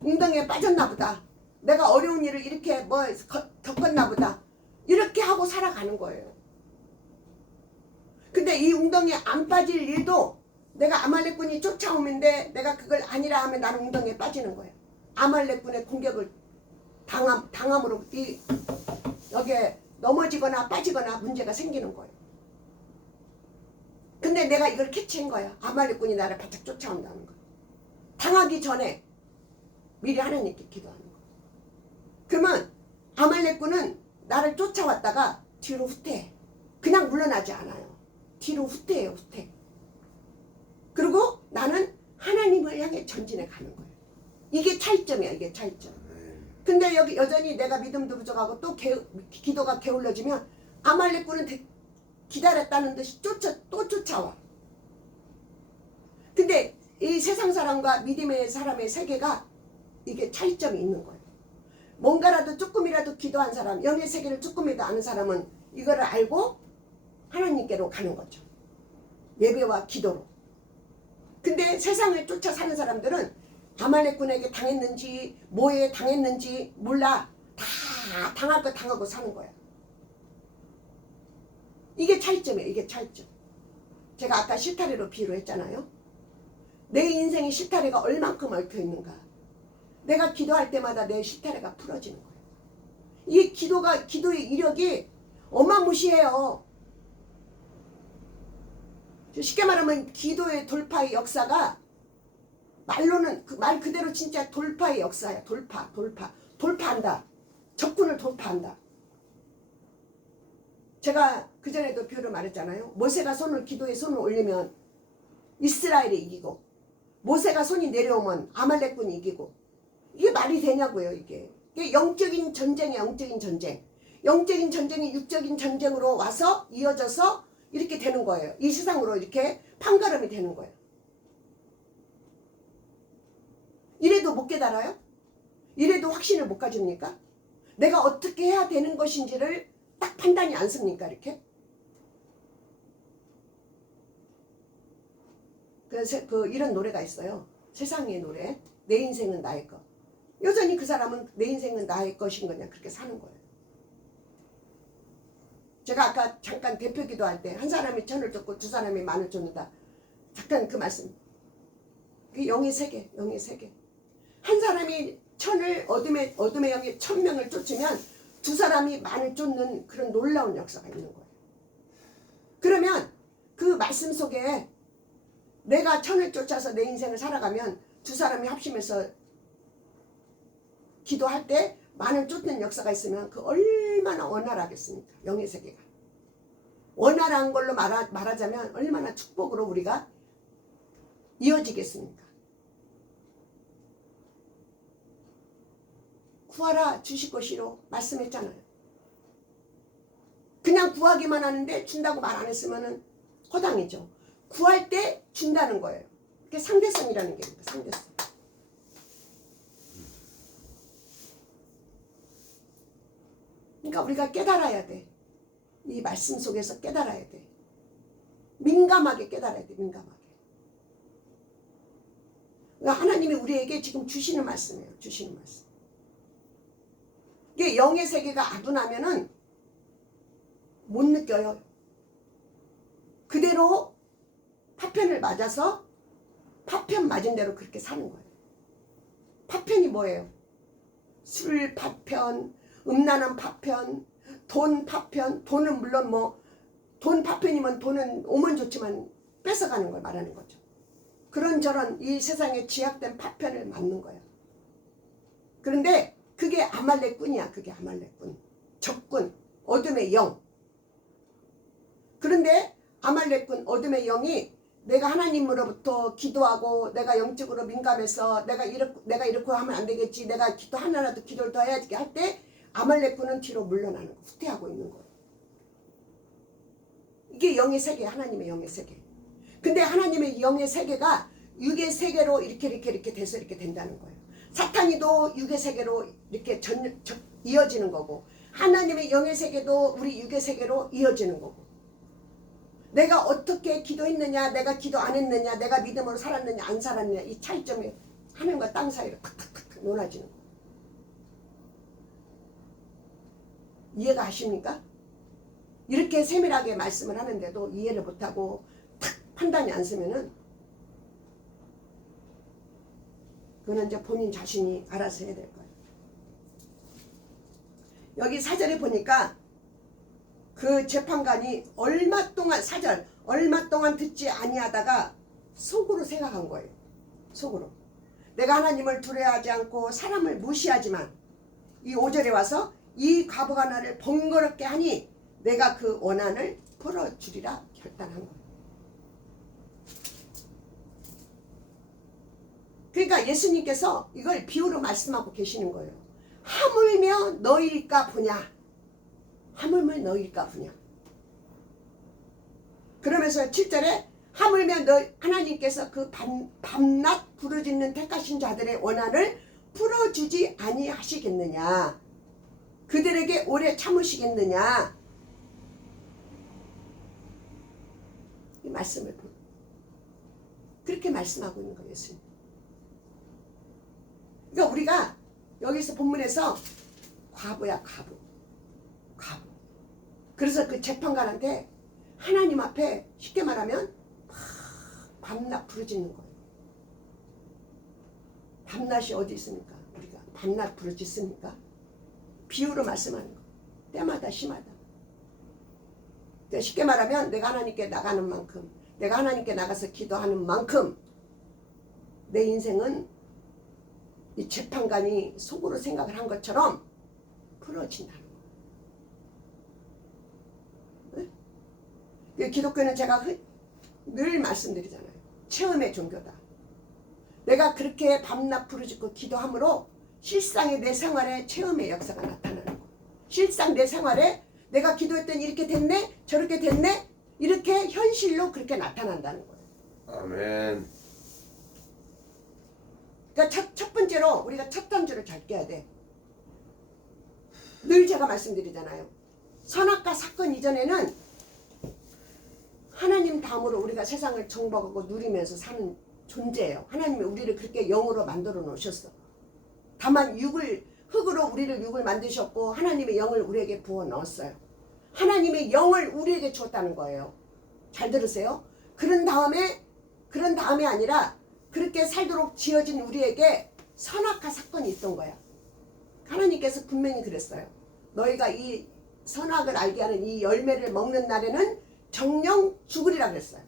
웅덩이에 빠졌나 보다. 내가 어려운 일을 이렇게 겪었나 보다. 이렇게 하고 살아가는 거예요. 근데 이 웅덩이에 안 빠질 일도 내가 아말렉군이 쫓아오는데 내가 그걸 아니라 하면 나는 웅덩이에 빠지는 거예요. 아말렉군의 공격을 당함으로 여기에 넘어지거나 빠지거나 문제가 생기는 거예요. 근데 내가 이걸 캐치한 거야. 아말렉군이 나를 바짝 쫓아온다는 거. 당하기 전에 미리 하나님께 기도하는 거예요. 그러면 아말렉군은 나를 쫓아왔다가 뒤로 후퇴해. 그냥 물러나지 않아요. 뒤로 후퇴해요. 후퇴. 그리고 나는 하나님을 향해 전진해 가는 거예요. 이게 차이점이야. 이게 차이점. 근데 여기 여전히 내가 믿음도 부족하고 또 기도가 게을러지면 아말렉군은 기다렸다는 듯이 또 쫓아와. 근데 이 세상 사람과 믿음의 사람의 세계가 이게 차이점이 있는 거예요. 뭔가라도 조금이라도 기도한 사람, 영의 세계를 조금이라도 아는 사람은 이거를 알고 하나님께로 가는 거죠. 예배와 기도로. 근데 세상을 쫓아 사는 사람들은 아말렉군에게 당했는지 뭐에 당했는지 몰라. 다 당할 거 당하고 사는 거야. 이게 차이점이에요. 이게 차이점. 제가 아까 실타래로 비유를 했잖아요. 내 인생의 실타래가 얼만큼 얽혀 있는가. 내가 기도할 때마다 내 실타래가 풀어지는 거예요. 이 기도의 이력이 어마무시해요. 쉽게 말하면 기도의 돌파의 역사가 말로는 말 그대로 진짜 돌파의 역사야. 돌파한다. 적군을 돌파한다. 제가 그전에도 비유를 말했잖아요. 모세가 기도에 손을 올리면 이스라엘이 이기고, 모세가 손이 내려오면 아말렉군이 이기고. 이게 말이 되냐고요. 이게 영적인 전쟁이야. 영적인 전쟁. 영적인 전쟁이 육적인 전쟁으로 와서 이어져서 이렇게 되는 거예요. 이 세상으로 이렇게 판가름이 되는 거예요. 이래도 못 깨달아요? 이래도 확신을 못 가집니까? 내가 어떻게 해야 되는 것인지를 딱 판단이 안 섭니까? 이렇게? 그래서 이런 노래가 있어요. 세상의 노래. 내 인생은 나의 것. 여전히 그 사람은 내 인생은 나의 것인 거냐 그렇게 사는 거예요. 제가 아까 잠깐 대표 기도할 때 한 사람이 1000을 줬고 두 사람이 10,000을 줬는다. 잠깐 그 말씀. 그게 영의 세계. 영의 세계. 한 사람이 1000을 어둠의 영이 1000명을 쫓으면 두 사람이 10,000을 쫓는 그런 놀라운 역사가 있는 거예요. 그러면 그 말씀 속에 내가 1000을 쫓아서 내 인생을 살아가면 두 사람이 합심해서 기도할 때 10,000을 쫓는 역사가 있으면 그 얼마나 원활하겠습니까? 영의 세계가. 원활한 걸로 말하자면 얼마나 축복으로 우리가 이어지겠습니까? 구하라 주실 것이로 말씀했잖아요. 그냥 구하기만 하는데 준다고 말 안 했으면 허당이죠. 구할 때 준다는 거예요. 그게 상대성이라는 게 있습니다. 상대성. 그러니까 우리가 깨달아야 돼. 이 말씀 속에서 깨달아야 돼. 민감하게 깨달아야 돼. 민감하게. 그러니까 하나님이 우리에게 지금 주시는 말씀이에요. 주시는 말씀. 이게 영의 세계가 아둔하면은 못 느껴요. 그대로 파편을 맞아서 파편 맞은 대로 그렇게 사는 거예요. 파편이 뭐예요? 술 파편, 음란한 파편, 돈 파편. 돈은 물론 돈 파편이면 돈은 오면 좋지만 뺏어가는 걸 말하는 거죠. 그런저런 이 세상에 지약된 파편을 맞는 거예요. 그런데 그게 아말렉군이야. 그게 아말렉군. 적군. 어둠의 영. 그런데 아말렉군 어둠의 영이 내가 하나님으로부터 기도하고 내가 영적으로 민감해서 내가 이렇게 하면 안 되겠지. 내가 기도 하나라도 기도를 더 해야지 할 때 아말렉군은 뒤로 물러나는 거. 후퇴하고 있는 거예요. 이게 영의 세계. 하나님의 영의 세계. 근데 하나님의 영의 세계가 육의 세계로 이렇게 돼서 이렇게 된다는 거예요. 사탄이도 육의 세계로 이렇게 이어지는 거고 하나님의 영의 세계도 우리 육의 세계로 이어지는 거고 내가 어떻게 기도했느냐 내가 기도 안 했느냐 내가 믿음으로 살았느냐 안 살았느냐 이 차이점이 하늘과 땅 사이로 탁탁탁 논하지는 거예요. 이해가 하십니까? 이렇게 세밀하게 말씀을 하는데도 이해를 못하고 탁 판단이 안 서면은 그거는 이제 본인 자신이 알아서 해야 될 거예요. 여기 4절에 보니까 그 재판관이 얼마 동안 듣지 아니하다가 속으로 생각한 거예요. 속으로. 내가 하나님을 두려워하지 않고 사람을 무시하지만 이 5절에 와서 이 과부가 나를 번거롭게 하니 내가 그 원한을 풀어주리라 결단한 거예요. 그러니까 예수님께서 이걸 비유로 말씀하고 계시는 거예요. 하물며 너희일까 보냐. 하물며 너희일까 보냐. 그러면서 7절에 하물며 하나님께서 그 밤낮 부르짖는 택하신 자들의 원한을 풀어주지 아니하시겠느냐. 그들에게 오래 참으시겠느냐. 이 말씀을 그렇게 말씀하고 있는 거예요. 예수님. 그러니까 우리가 여기서 본문에서 과부야 과부. 그래서 그 재판관한테 하나님 앞에 쉽게 말하면 밤낮 부르짖는 거예요. 밤낮이 어디 있습니까? 우리가 밤낮 부르짖습니까? 비유로 말씀하는 거. 때마다 심하다. 그러니까 쉽게 말하면 내가 하나님께 나가는 만큼, 내가 하나님께 나가서 기도하는 만큼 내 인생은 이 재판관이 속으로 생각을 한 것처럼 풀어진다는 거예요. 네? 기독교는 제가 늘 말씀드리잖아요. 체험의 종교다. 내가 그렇게 밤낮 부르짖고 기도함으로 실상의 내 생활에 체험의 역사가 나타나는 거예요. 실상 내 생활에 내가 기도했더니 이렇게 됐네, 저렇게 됐네, 이렇게 현실로 그렇게 나타난다는 거예요. 아멘. 그러니까 첫 번째로 우리가 첫 단추를 잘 껴야 돼. 늘 제가 말씀드리잖아요. 선악과 사건 이전에는 하나님 다음으로 우리가 세상을 정복하고 누리면서 사는 존재예요. 하나님이 우리를 그렇게 영으로 만들어 놓으셨어. 다만 흙으로 우리를 육을 만드셨고 하나님의 영을 우리에게 부어 넣었어요. 하나님의 영을 우리에게 주었다는 거예요. 잘 들으세요. 그런 다음에 아니라 그렇게 살도록 지어진 우리에게 선악과 사건이 있던 거야. 하나님께서 분명히 그랬어요. 너희가 이 선악을 알게 하는 이 열매를 먹는 날에는 정령 죽으리라 그랬어요.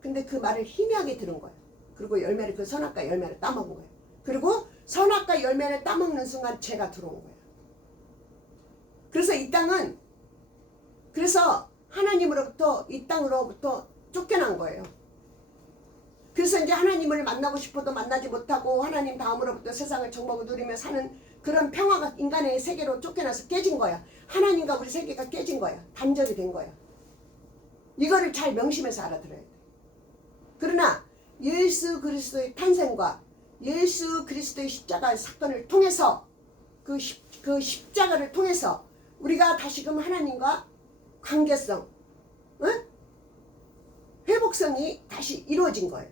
근데 그 말을 희미하게 들은 거예요. 그리고 그 선악과 열매를 따먹은 거예요. 그리고 선악과 열매를 따먹는 순간 죄가 들어온 거예요. 그래서 이 땅은 하나님으로부터 이 땅으로부터 쫓겨난 거예요. 그래서 이제 하나님을 만나고 싶어도 만나지 못하고 하나님 다음으로부터 세상을 정복을 누리며 사는 그런 평화가 인간의 세계로 쫓겨나서 깨진 거야. 하나님과 우리 세계가 깨진 거야. 단절이 된 거야. 이거를 잘 명심해서 알아들어야 돼. 그러나 예수 그리스도의 탄생과 예수 그리스도의 십자가 사건을 통해서 그 십자가를 통해서 우리가 다시금 하나님과 관계성, 회복성이 다시 이루어진 거예요.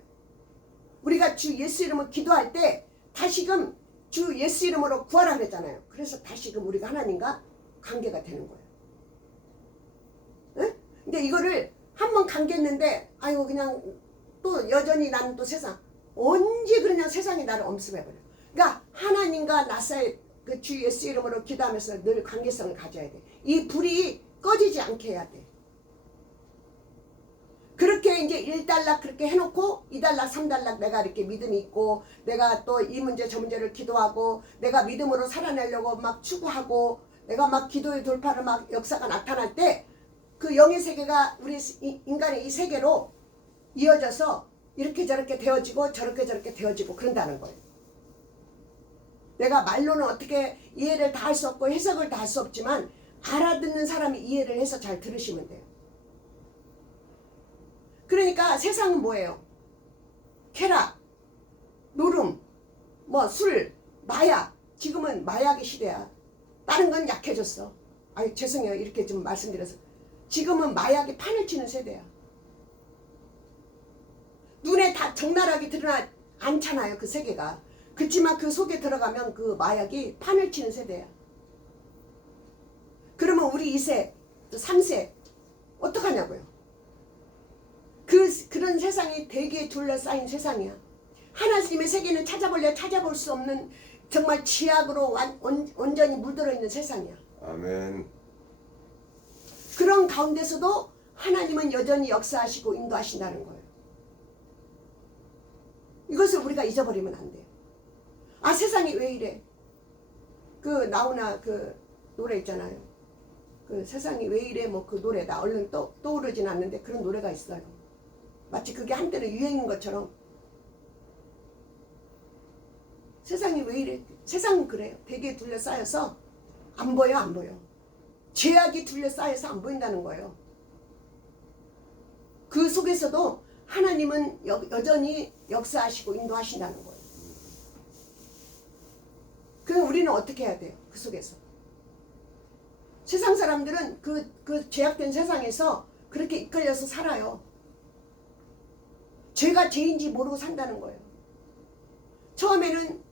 우리가 주 예수 이름으로 기도할 때 다시금 주 예수 이름으로 구하라 그랬잖아요. 그래서 다시금 우리가 하나님과 관계가 되는 거예요. 근데 이거를 한번 관계했는데 아이고 그냥 또 여전히 나는 또 세상 언제 그러냐 세상이 나를 엄습해버려. 그러니까 하나님과 나사의 그 주 예수 이름으로 기도하면서 늘 관계성을 가져야 돼. 이 불이 꺼지지 않게 해야 돼. 그렇게 이제 1달락 그렇게 해놓고 2달락 3달락 내가 이렇게 믿음이 있고 내가 또 이 문제 저 문제를 기도하고 내가 믿음으로 살아내려고 막 추구하고 내가 막 기도의 돌파를 막 역사가 나타날 때 그 영의 세계가 우리 인간의 이 세계로 이어져서 이렇게 저렇게 되어지고 저렇게 저렇게 되어지고 그런다는 거예요. 내가 말로는 어떻게 이해를 다 할 수 없고 해석을 다 할 수 없지만 알아듣는 사람이 이해를 해서 잘 들으시면 돼요. 그러니까 세상은 뭐예요? 쾌락, 노름, 술, 마약. 지금은 마약의 시대야. 다른 건 약해졌어. 아유 죄송해요. 이렇게 좀 말씀드려서. 지금은 마약이 판을 치는 세대야. 눈에 다 적나라하게 드러나 않잖아요. 그 세계가. 그치만 그 속에 들어가면 그 마약이 판을 치는 세대야. 그러면 우리 2세, 3세 어떡하냐고요. 그런 세상이 대기에 둘러싸인 세상이야. 하나님의 세계는 찾아볼 수 없는 정말 지약으로 온전히 물들어 있는 세상이야. 아멘. 그런 가운데서도 하나님은 여전히 역사하시고 인도하신다는 거예요. 이것을 우리가 잊어버리면 안 돼요. 아 세상이 왜 이래? 그 나훈아 그 노래 있잖아요. 그 세상이 왜 이래 뭐 그 노래 나 얼른 떠오르진 않는데 그런 노래가 있어요. 마치 그게 한때는 유행인 것처럼 세상이 왜 이래? 세상은 그래요. 대기에 둘러싸여서 안 보여 안 보여. 죄악이 둘러싸여서 안 보인다는 거예요. 그 속에서도 하나님은 여전히 역사하시고 인도하신다는 거예요. 그럼 우리는 어떻게 해야 돼요? 그 속에서. 세상 사람들은 그 죄악된 세상에서 그렇게 이끌려서 살아요. 죄가 죄인지 모르고 산다는 거예요. 처음에는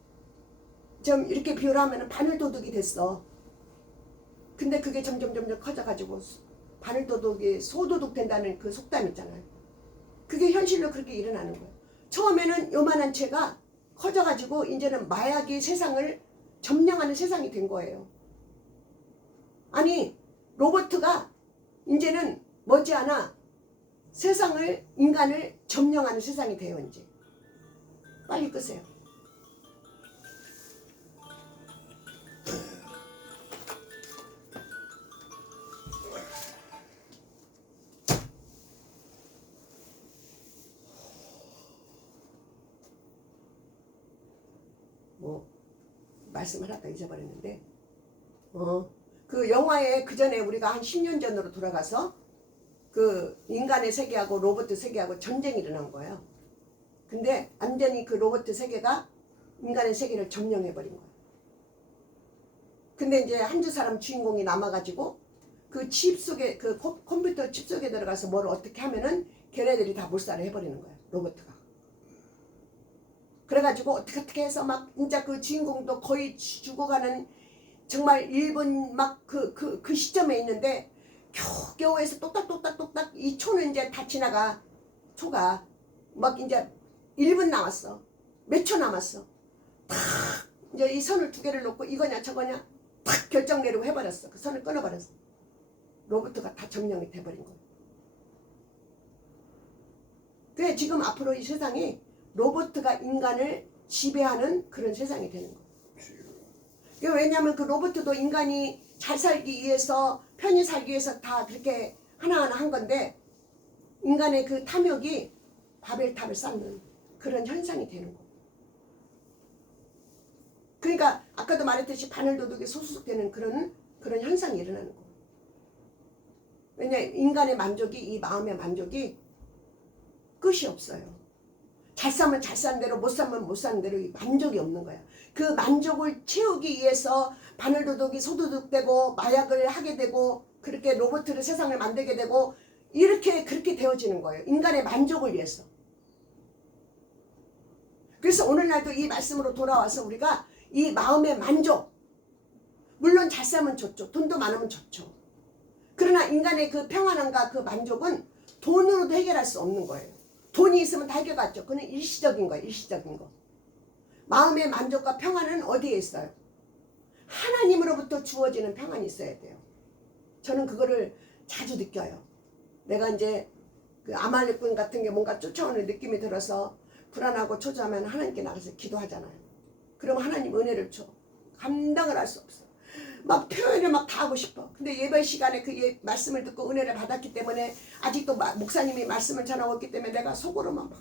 좀 이렇게 비유를 하면 바늘도둑이 됐어. 근데 그게 점점 커져가지고 바늘도둑이 소도둑 된다는 그 속담 있잖아요. 그게 현실로 그렇게 일어나는 거예요. 처음에는 요만한 죄가 커져가지고 이제는 마약이 세상을 점령하는 세상이 된 거예요. 아니 로버트가 이제는 머지않아 세상을 인간을 점령하는 세상이 돼요. 이제 빨리 끄세요. 뭐 말씀을 하다 잊어버렸는데 그 영화에 그 전에 우리가 한 10년 전으로 돌아가서 그 인간의 세계하고 로봇 세계하고 전쟁이 일어난 거예요. 근데 완전히 그 로봇 세계가 인간의 세계를 점령해버린 거예요. 근데 이제 한두 사람 주인공이 남아가지고 그 칩 속에 그 컴퓨터 칩 속에 들어가서 뭘 어떻게 하면은 걔네들이 다 몰살을 해버리는 거예요. 로봇가. 그래가지고 어떻게 해서 막 진짜 그 주인공도 거의 죽어가는 정말 1분 막 그 시점에 있는데 겨우겨우해서 똑딱똑딱 이 초는 이제 다 지나가. 초가 막 이제 1분 남았어. 몇 초 남았어. 탁 이제 이 선을 두 개를 놓고 이거냐 저거냐 탁 결정 내리고 해버렸어. 그 선을 끊어버렸어. 로봇가 다 점령이 돼버린 거예요. 그래 지금 앞으로 이 세상이 로봇가 인간을 지배하는 그런 세상이 되는 거예요. 왜냐하면 그 로봇도 인간이 잘 살기 위해서 편히 살기 위해서 다 그렇게 하나하나 한 건데 인간의 그 탐욕이 바벨탑을 쌓는 그런 현상이 되는 거예요. 그러니까 아까도 말했듯이 바늘도둑이 소수되는 그런 현상이 일어나는 거예요. 왜냐하면 인간의 만족이 이 마음의 만족이 끝이 없어요. 잘 사면 잘 사는 대로 못 사면 못 사는 대로 이 만족이 없는 거야. 그 만족을 채우기 위해서 바늘도둑이 소도둑 되고 마약을 하게 되고 그렇게 로봇을 세상을 만들게 되고 그렇게 되어지는 거예요. 인간의 만족을 위해서. 그래서 오늘날도 이 말씀으로 돌아와서 우리가 이 마음의 만족, 물론 잘 사면 좋죠. 돈도 많으면 좋죠. 그러나 인간의 그 평안함과 그 만족은 돈으로도 해결할 수 없는 거예요. 돈이 있으면 다 해결받죠. 그건 일시적인 거예요. 일시적인 거. 마음의 만족과 평안은 어디에 있어요? 하나님으로부터 주어지는 평안이 있어야 돼요. 저는 그거를 자주 느껴요. 내가 이제 그 아말렉군 같은 게 뭔가 쫓아오는 느낌이 들어서 불안하고 초조하면 하나님께 나가서 기도하잖아요. 그럼 하나님 은혜를 줘. 감당을 할 수 없어. 막 표현을 막 다 하고 싶어. 근데 예배 시간에 그 말씀을 듣고 은혜를 받았기 때문에 아직도 목사님이 말씀을 전하고 있기 때문에 내가 속으로만 막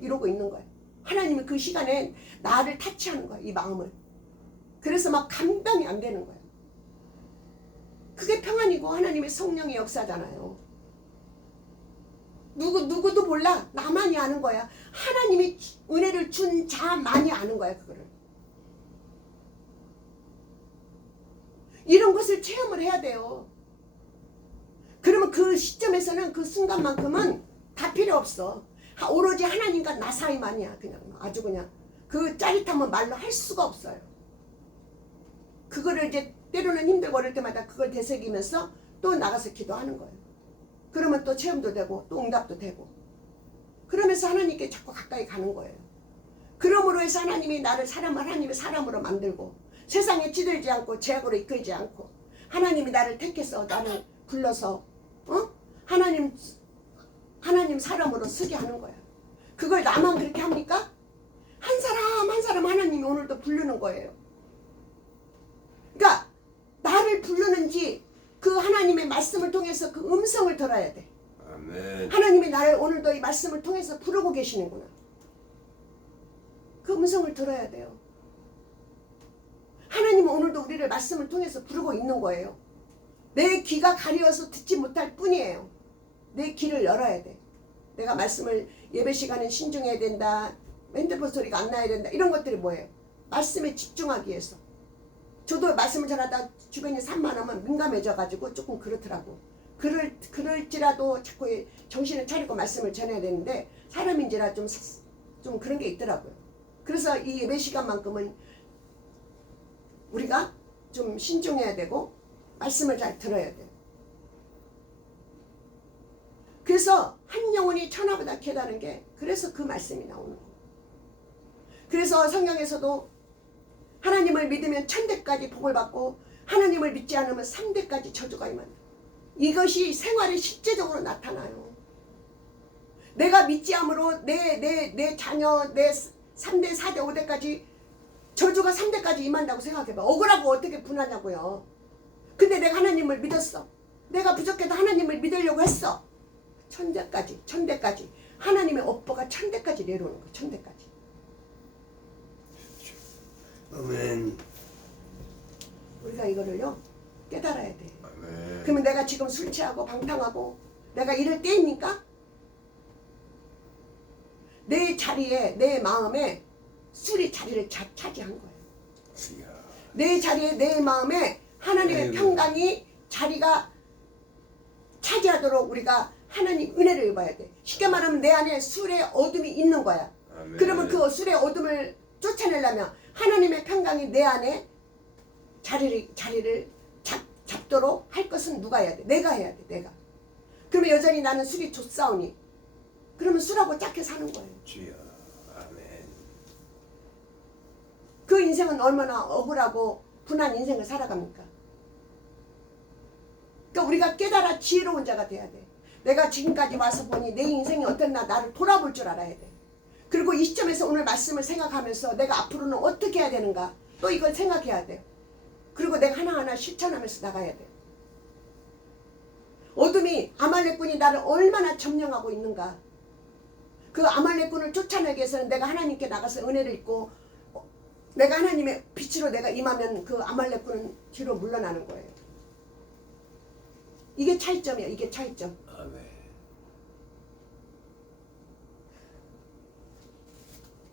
이러고 있는 거예요. 하나님이 그 시간에 나를 타치하는 거예요. 이 마음을. 그래서 막 감당이 안 되는 거예요. 그게 평안이고 하나님의 성령의 역사잖아요. 누구도 몰라. 나만이 아는 거야. 하나님이 은혜를 준 자만이 아는 거야. 그거를. 이런 것을 체험을 해야 돼요. 그러면 그 시점에서는 그 순간만큼은 다 필요 없어. 오로지 하나님과 나 사이만이야. 그냥 아주 그냥 그 짜릿함은 말로 할 수가 없어요. 그거를 이제 때로는 힘들고 어릴 때마다 그걸 되새기면서 또 나가서 기도하는 거예요. 그러면 또 체험도 되고 또 응답도 되고 그러면서 하나님께 자꾸 가까이 가는 거예요. 그러므로 해서 하나님이 나를 하나님의 사람으로 만들고 세상에 찌들지 않고 죄악으로 이끌지 않고 하나님이 나를 택해서 나를 불러서 하나님 사람으로 쓰게 하는 거야. 그걸 나만 그렇게 합니까? 한 사람 한 사람 하나님이 오늘도 오늘도 부르는 거예요. 그러니까 나를 부르는지 그 하나님의 말씀을 통해서 그 음성을 들어야 돼. 아멘. 하나님이 나를 오늘도 이 말씀을 통해서 부르고 계시는구나. 그 음성을 들어야 돼요. 하나님은 오늘도 우리를 말씀을 통해서 부르고 있는 거예요. 내 귀가 가려워서 듣지 못할 뿐이에요. 내 귀를 열어야 돼. 내가 말씀을 예배 시간에 신중해야 된다. 핸드폰 소리가 안 나야 된다. 이런 것들이 뭐예요? 말씀에 집중하기 위해서. 저도 말씀을 전하다 주변에 산만하면 민감해져가지고 조금 그렇더라고. 그럴지라도 자꾸 정신을 차리고 말씀을 전해야 되는데 사람인지라 좀 그런 게 있더라고요. 그래서 이 예배 시간만큼은 우리가 좀 신중해야 되고 말씀을 잘 들어야 돼요. 그래서 한 영혼이 천하보다 귀하다는 게 그래서 그 말씀이 나오는 거예요. 그래서 성경에서도 하나님을 믿으면 천대까지 복을 받고 하나님을 믿지 않으면 3대까지 저주가 임한다. 이것이 생활에 실제적으로 나타나요. 내가 믿지 않으므로 내 자녀 내 3대 4대 5대까지 저주가 3대까지 임한다고 생각해봐. 억울하고 어떻게 분하냐고요. 근데 내가 하나님을 믿었어. 내가 부족해도 하나님을 믿으려고 했어. 천대까지 하나님의 업보가 1000대까지 내려오는 거예요. 1000대까지. 아멘. 우리가 이거를요 깨달아야 돼. 아멘. 그러면 내가 지금 술 취하고 방탕하고 내가 이럴 때입니까? 내 자리에 내 마음에 술이 자리를 차지한 거예요. 주여. 내 자리에 내 마음에 하나님의 아이고. 평강이 자리가 차지하도록 우리가 하나님 은혜를 입어야 돼. 쉽게 말하면 내 안에 술의 어둠이 있는 거야. 아멘. 그러면 그 술의 어둠을 쫓아내려면 하나님의 평강이 내 안에 자리를 잡도록 할 것은 누가 해야 돼? 내가 해야 돼. 내가. 그러면 여전히 나는 술이 좋사오니 그러면 술하고 짝게 사는 거예요. 주여. 아멘. 그 인생은 얼마나 억울하고 분한 인생을 살아갑니까? 그러니까 우리가 깨달아 지혜로운 자가 돼야 돼. 내가 지금까지 와서 보니 내 인생이 어땠나 나를 돌아볼 줄 알아야 돼. 그리고 이 시점에서 오늘 말씀을 생각하면서 내가 앞으로는 어떻게 해야 되는가 또 이걸 생각해야 돼. 그리고 내가 하나하나 실천하면서 나가야 돼. 어둠이 아말렉군이 나를 얼마나 점령하고 있는가. 그 아말렉군을 쫓아내기 위해서는 내가 하나님께 나가서 은혜를 입고 내가 하나님의 빛으로 내가 임하면 그 아말렉군은 뒤로 물러나는 거예요. 이게 차이점이야. 이게 차이점. 아멘.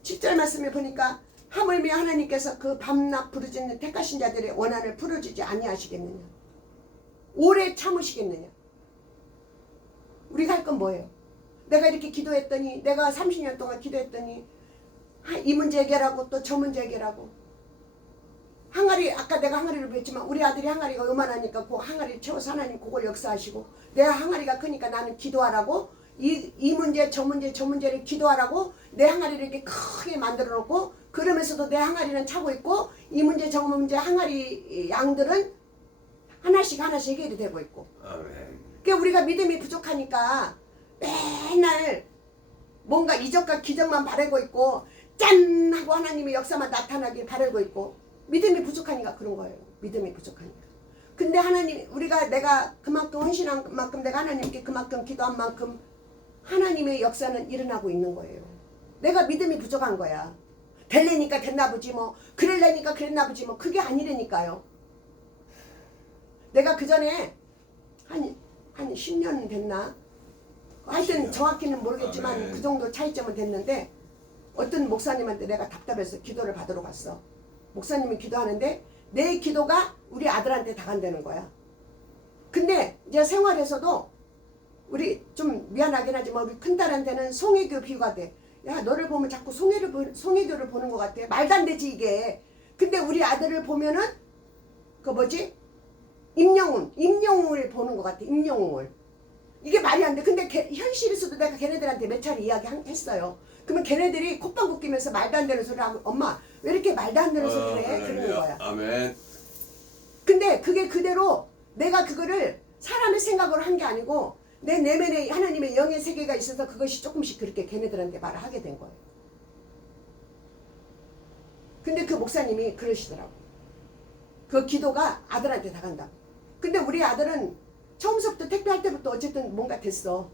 10절 말씀을 보니까 하물며 하나님께서 그 밤낮 부르짖는 택하신 자들의 원한을 풀어주지 아니하시겠느냐. 오래 참으시겠느냐. 우리가 할 건 뭐예요? 내가 이렇게 기도했더니 내가 30년 동안 기도했더니 이 문제 해결하고 또 저 문제 해결하고 항아리 아까 내가 항아리를 배웠지만 우리 아들이 항아리가 요만하니까 그 항아리를 채워서 하나님 그걸 역사하시고 내가 항아리가 크니까 나는 기도하라고 이 문제 저 문제를 기도하라고 내 항아리를 이렇게 크게 만들어 놓고 그러면서도 내 항아리는 차고 있고 이 문제 저 문제 항아리 양들은 하나씩 해결이 되고 있고. 아멘. 그러니까 우리가 믿음이 부족하니까 맨날 뭔가 이적과 기적만 바라고 있고 짠 하고 하나님의 역사만 나타나길 바라고 있고 믿음이 부족하니까 그런 거예요. 믿음이 부족하니까. 근데 하나님 내가 그만큼 헌신한 만큼 내가 하나님께 그만큼 기도한 만큼 하나님의 역사는 일어나고 있는 거예요. 내가 믿음이 부족한 거야. 될래니까 됐나 보지 뭐 그럴래니까 그랬나 보지 뭐 그게 아니라니까요. 내가 그 전에 한 10년 됐나? 하여튼 정확히는 모르겠지만 아멘. 그 정도 차이점은 됐는데 어떤 목사님한테 내가 답답해서 기도를 받으러 갔어. 목사님이 기도하는데 내 기도가 우리 아들한테 다 간다는 거야. 근데 이제 생활에서도 우리 좀 미안하긴 하지만 우리 큰딸한테는 송혜교 비유가 돼. 야 너를 보면 자꾸 송혜교를 보는 것 같아. 말도 안 되지 이게. 근데 우리 아들을 보면은 그 뭐지? 임영웅을 보는 것 같아. 임영웅을. 이게 말이 안 돼. 근데 현실에서도 내가 걔네들한테 몇 차례 이야기했어요. 그러면 걔네들이 콧방귀 뀌면서 말도 안 되는 소리를 하고 엄마 왜 이렇게 말도 안 되는 소리를 해? 그러는 거야. 아멘. 근데 그게 그대로 내가 그거를 사람의 생각으로 한 게 아니고 내 내면에 하나님의 영의 세계가 있어서 그것이 조금씩 그렇게 걔네들한테 말을 하게 된 거예요. 근데 그 목사님이 그러시더라고. 그 기도가 아들한테 다 간다고. 근데 우리 아들은 처음부터 택배할 때부터 어쨌든 뭔가 됐어.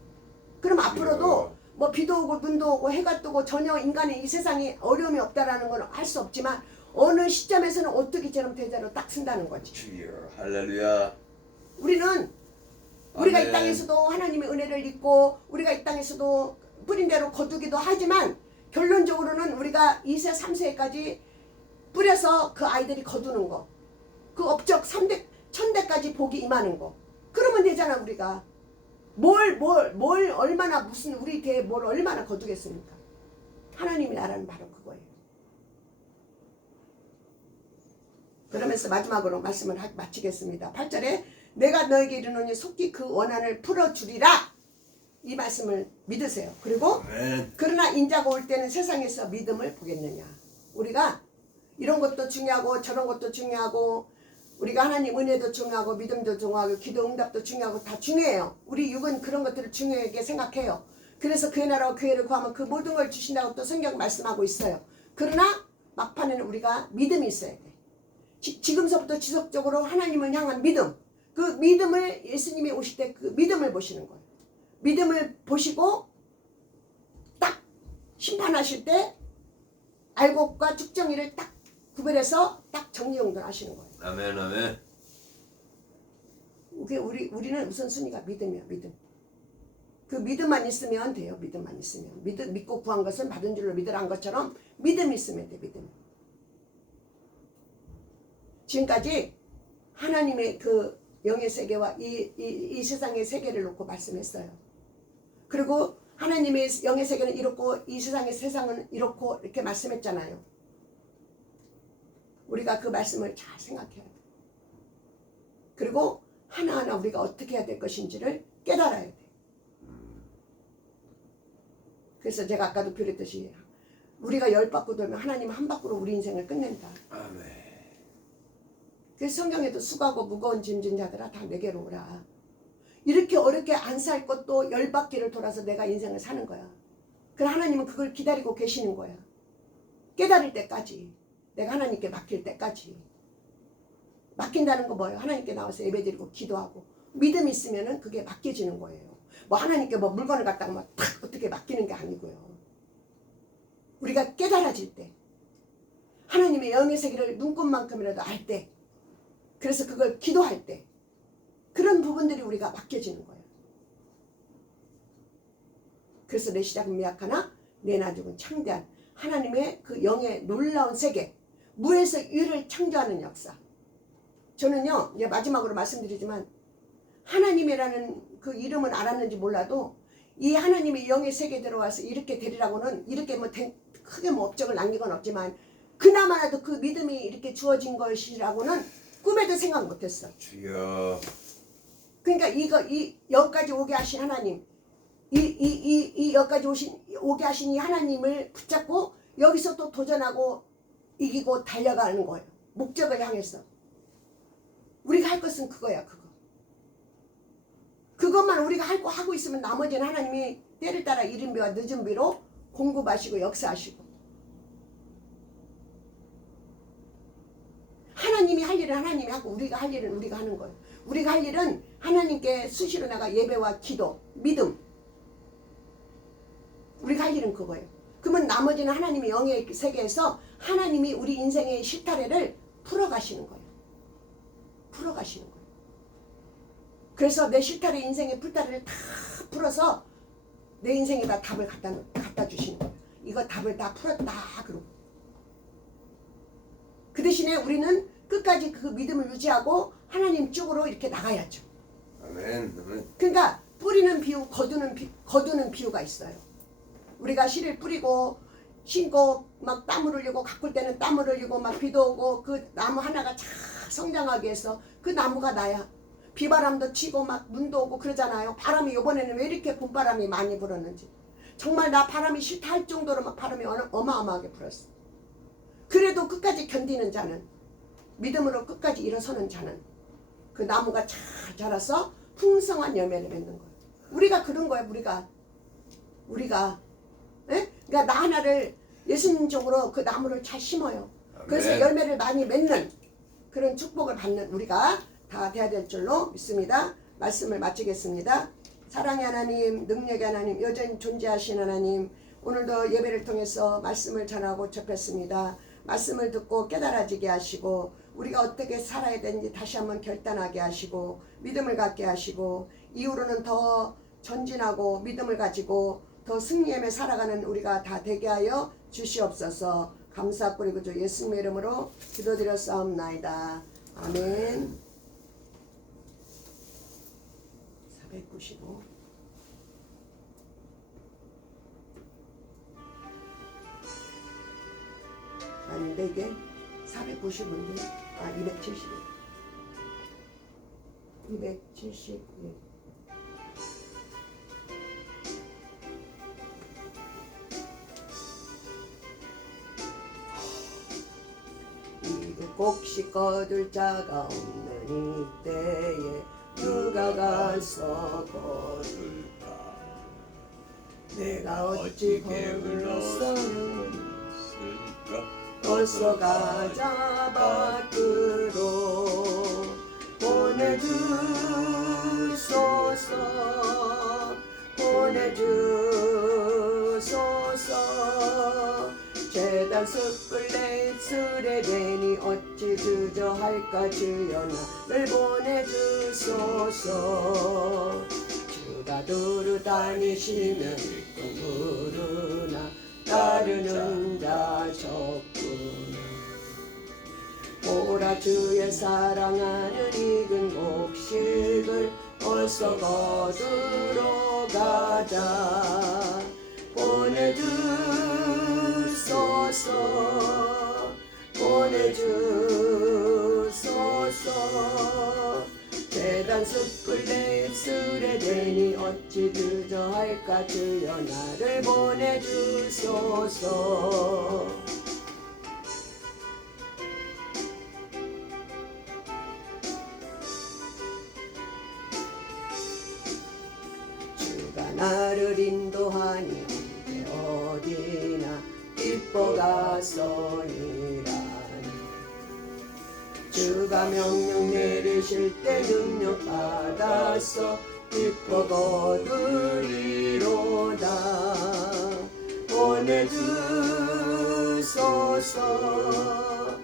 그럼 앞으로도 뭐 비도 오고 눈도 오고 해가 뜨고 전혀 인간의 이 세상에 어려움이 없다라는 건 할 수 없지만 어느 시점에서는 오뚜기처럼 대자로 딱 쓴다는 거지. 주여 할렐루야. 우리는 우리가 아멘. 이 땅에서도 하나님의 은혜를 입고 우리가 이 땅에서도 뿌린 대로 거두기도 하지만 결론적으로는 우리가 2세 3세까지 뿌려서 그 아이들이 거두는 거, 그 업적 3대 1000대까지 복이 임하는 거, 그러면 되잖아. 우리가 뭘 얼마나 무슨 우리 대에 뭘 얼마나 거두겠습니까? 하나님의 나라는 바로 그거예요. 그러면서 마지막으로 말씀을 마치겠습니다. 8절에 내가 너에게 이르노니 속히 그 원한을 풀어주리라. 이 말씀을 믿으세요. 그리고 아멘. 그러나 인자가 올 때는 세상에서 믿음을 보겠느냐. 우리가 이런 것도 중요하고 저런 것도 중요하고 우리가 하나님 은혜도 중요하고 믿음도 중요하고 기도 응답도 중요하고 다 중요해요. 우리 육은 그런 것들을 중요하게 생각해요. 그래서 그의 나라와 교회를 구하면 그 모든 걸 주신다고 또 성경 말씀하고 있어요. 그러나 막판에는 우리가 믿음이 있어야 돼. 지금서부터 지속적으로 하나님을 향한 믿음. 그 믿음을 예수님이 오실 때 그 믿음을 보시는 거예요. 믿음을 보시고 딱 심판하실 때 알곡과 쭉정이를 딱 구별해서 딱 정리정돈하시는 거예요. 아멘 아멘. 우리는 우선순위가 믿음이야. 믿음. 그 믿음만 있으면 돼요. 믿음만 있으면. 믿고 구한 것은 받은 줄로 믿으라는 것처럼 믿음이 있으면 돼. 믿음. 지금까지 하나님의 그 영의 세계와 이 세상의 세계를 놓고 말씀했어요. 그리고 하나님의 영의 세계는 이렇고 이 세상은 이렇고 이렇게 말씀했잖아요. 우리가 그 말씀을 잘 생각해야 돼. 그리고 하나하나 우리가 어떻게 해야 될 것인지를 깨달아야 돼. 그래서 제가 아까도 표현했듯이 우리가 10바퀴 돌면 하나님 한 바퀴로 우리 인생을 끝낸다. 아멘. 그래서 성경에도 수고하고 무거운 짐진 자들아 다 내게로 오라. 이렇게 어렵게 안 살 것도 10바퀴를 돌아서 내가 인생을 사는 거야. 그럼 하나님은 그걸 기다리고 계시는 거야. 깨달을 때까지. 내가 하나님께 맡길 때까지. 맡긴다는 거 뭐예요? 하나님께 나와서 예배드리고 기도하고 믿음이 있으면은 그게 맡겨지는 거예요. 뭐 하나님께 뭐 물건을 갖다가 막 탁 어떻게 맡기는 게 아니고요. 우리가 깨달아질 때 하나님의 영의 세계를 눈꽃만큼이라도 알 때 그래서 그걸 기도할 때 그런 부분들이 우리가 맡겨지는 거예요. 그래서 내 시작은 미약하나 내 나중은 창대한 하나님의 그 영의 놀라운 세계, 무에서 유를 창조하는 역사. 저는요 이제 마지막으로 말씀드리지만 하나님이라는 그 이름은 알았는지 몰라도 이 하나님의 영의 세계에 들어와서 이렇게 되리라고는 이렇게 뭐 크게 뭐 업적을 남긴 건 없지만 그나마라도 그 믿음이 이렇게 주어진 것이라고는 꿈에도 생각 못했어. 주여. 그러니까 이 여기까지 오게 하신 하나님, 이 여기까지 오게 하신 이 하나님을 붙잡고 여기서 또 도전하고 이기고 달려가는 거예요. 목적을 향해서. 우리가 할 것은 그거야, 그거. 그것만 우리가 하고 있으면 나머지는 하나님이 때를 따라 이른비와 늦은비로 공급하시고 역사하시고. 하나님이 할 일은 하나님이 하고 우리가 할 일은 우리가 하는 거예요. 우리가 할 일은 하나님께 수시로 나가 예배와 기도, 믿음. 우리가 할 일은 그거예요. 그러면 나머지는 하나님의 영의 세계에서 하나님이 우리 인생의 실타래를 풀어가시는 거예요. 풀어가시는 거예요. 그래서 내 실타래 인생의 풀타래를 다 풀어서 내 인생에다 답을 갖다 주시는 거예요. 이거 답을 다 풀었다 그러고. 그 대신에 우리는 끝까지 그 믿음을 유지하고 하나님 쪽으로 이렇게 나가야죠. 아멘. 아멘. 그러니까 뿌리는 비유, 거두는 비유가 있어요. 우리가 씨를 뿌리고 심고 막 땀을 흘리고 가꿀 때는 땀을 흘리고 막 비도 오고 그 나무 하나가 잘 성장하기 위해서 그 나무가 나야. 비바람도 치고 막 눈도 오고 그러잖아요. 바람이 이번에는 왜 이렇게 봄바람이 많이 불었는지. 정말 나 바람이 싫다 할 정도로 막 바람이 어마어마하게 불었어. 그래도 끝까지 견디는 자는, 믿음으로 끝까지 일어서는 자는 그 나무가 잘 자라서 풍성한 열매를 맺는 거예요. 우리가 그런 거예요. 우리가 에? 그러니까 나 하나를 예수님 쪽으로 그 나무를 잘 심어요. 그래서 아멘. 열매를 많이 맺는 그런 축복을 받는 우리가 다 돼야 될 줄로 믿습니다. 말씀을 마치겠습니다. 사랑의 하나님, 능력의 하나님, 여전히 존재하신 하나님, 오늘도 예배를 통해서 말씀을 전하고 접했습니다. 말씀을 듣고 깨달아지게 하시고 우리가 어떻게 살아야 되는지 다시 한번 결단하게 하시고 믿음을 갖게 하시고 이후로는 더 전진하고 믿음을 가지고 더 승리하며 살아가는 우리가 다 되게 하여 주시옵소서. 감사드리고 주 예수님의 이름으로 기도드렸사옵나이다. 아멘. 495 아닌데 이게 490인데 270 270 곡식 거둘 자가 없는 이때에 누가 가서 거둘까? 내가 어찌 거둘렀어요? 어서 가자 밖으로 보내주소서 보내주소서 재단 숯불 내 입술에 대니 어찌 주저할까 주여 나를 보내주소서 주가 두루 다니시면 누구나 따르는 자 적구나 보라 주의 사랑하는 익은 곡식을 어서 거두러 가자 보내주소서 보내주소서 재단 숯불 내 입술에 대니 어찌 주저할까 주여 나를 보내주소서 주가 나를 인도하니 어디나 기뻐 가서니라니 주가 명령 내리실 때 능력 받아서 기뻐 거두리로다 보내주소서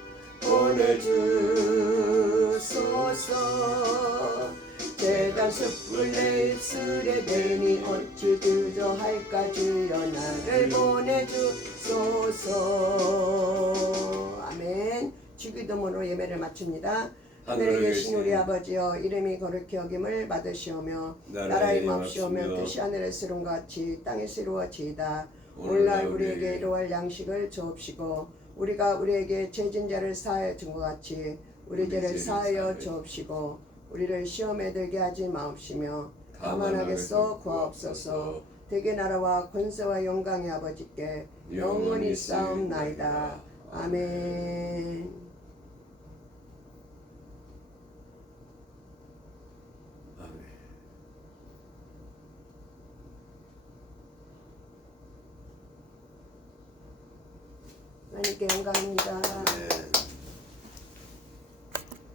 보내주소서 재단 숯불 내 입술에 대니 어찌 주저할까 주여 나를 보내주소서. 아멘. 주기도문으로 예배를 마칩니다. 하늘에 계신 우리 아버지여 이름이 거룩히 여김을 받으시오며 나라의 맙시오며 뜻이 하늘에서 이룬 것 같이 땅에서 이루어지이다. 오늘날 우리에게 일용할 양식을 주옵시고 우리가 우리에게 죄진 자를 사하여 준 것 같이 우리 죄를 사하여 주옵시고 우리를 시험에 들게 하지 마옵시며 다만 하겠소 구하옵소서. 대개 나라와 권세와 영광의 아버지께 영원히 싸움나이다. 아멘. 하나님께 영광입니다.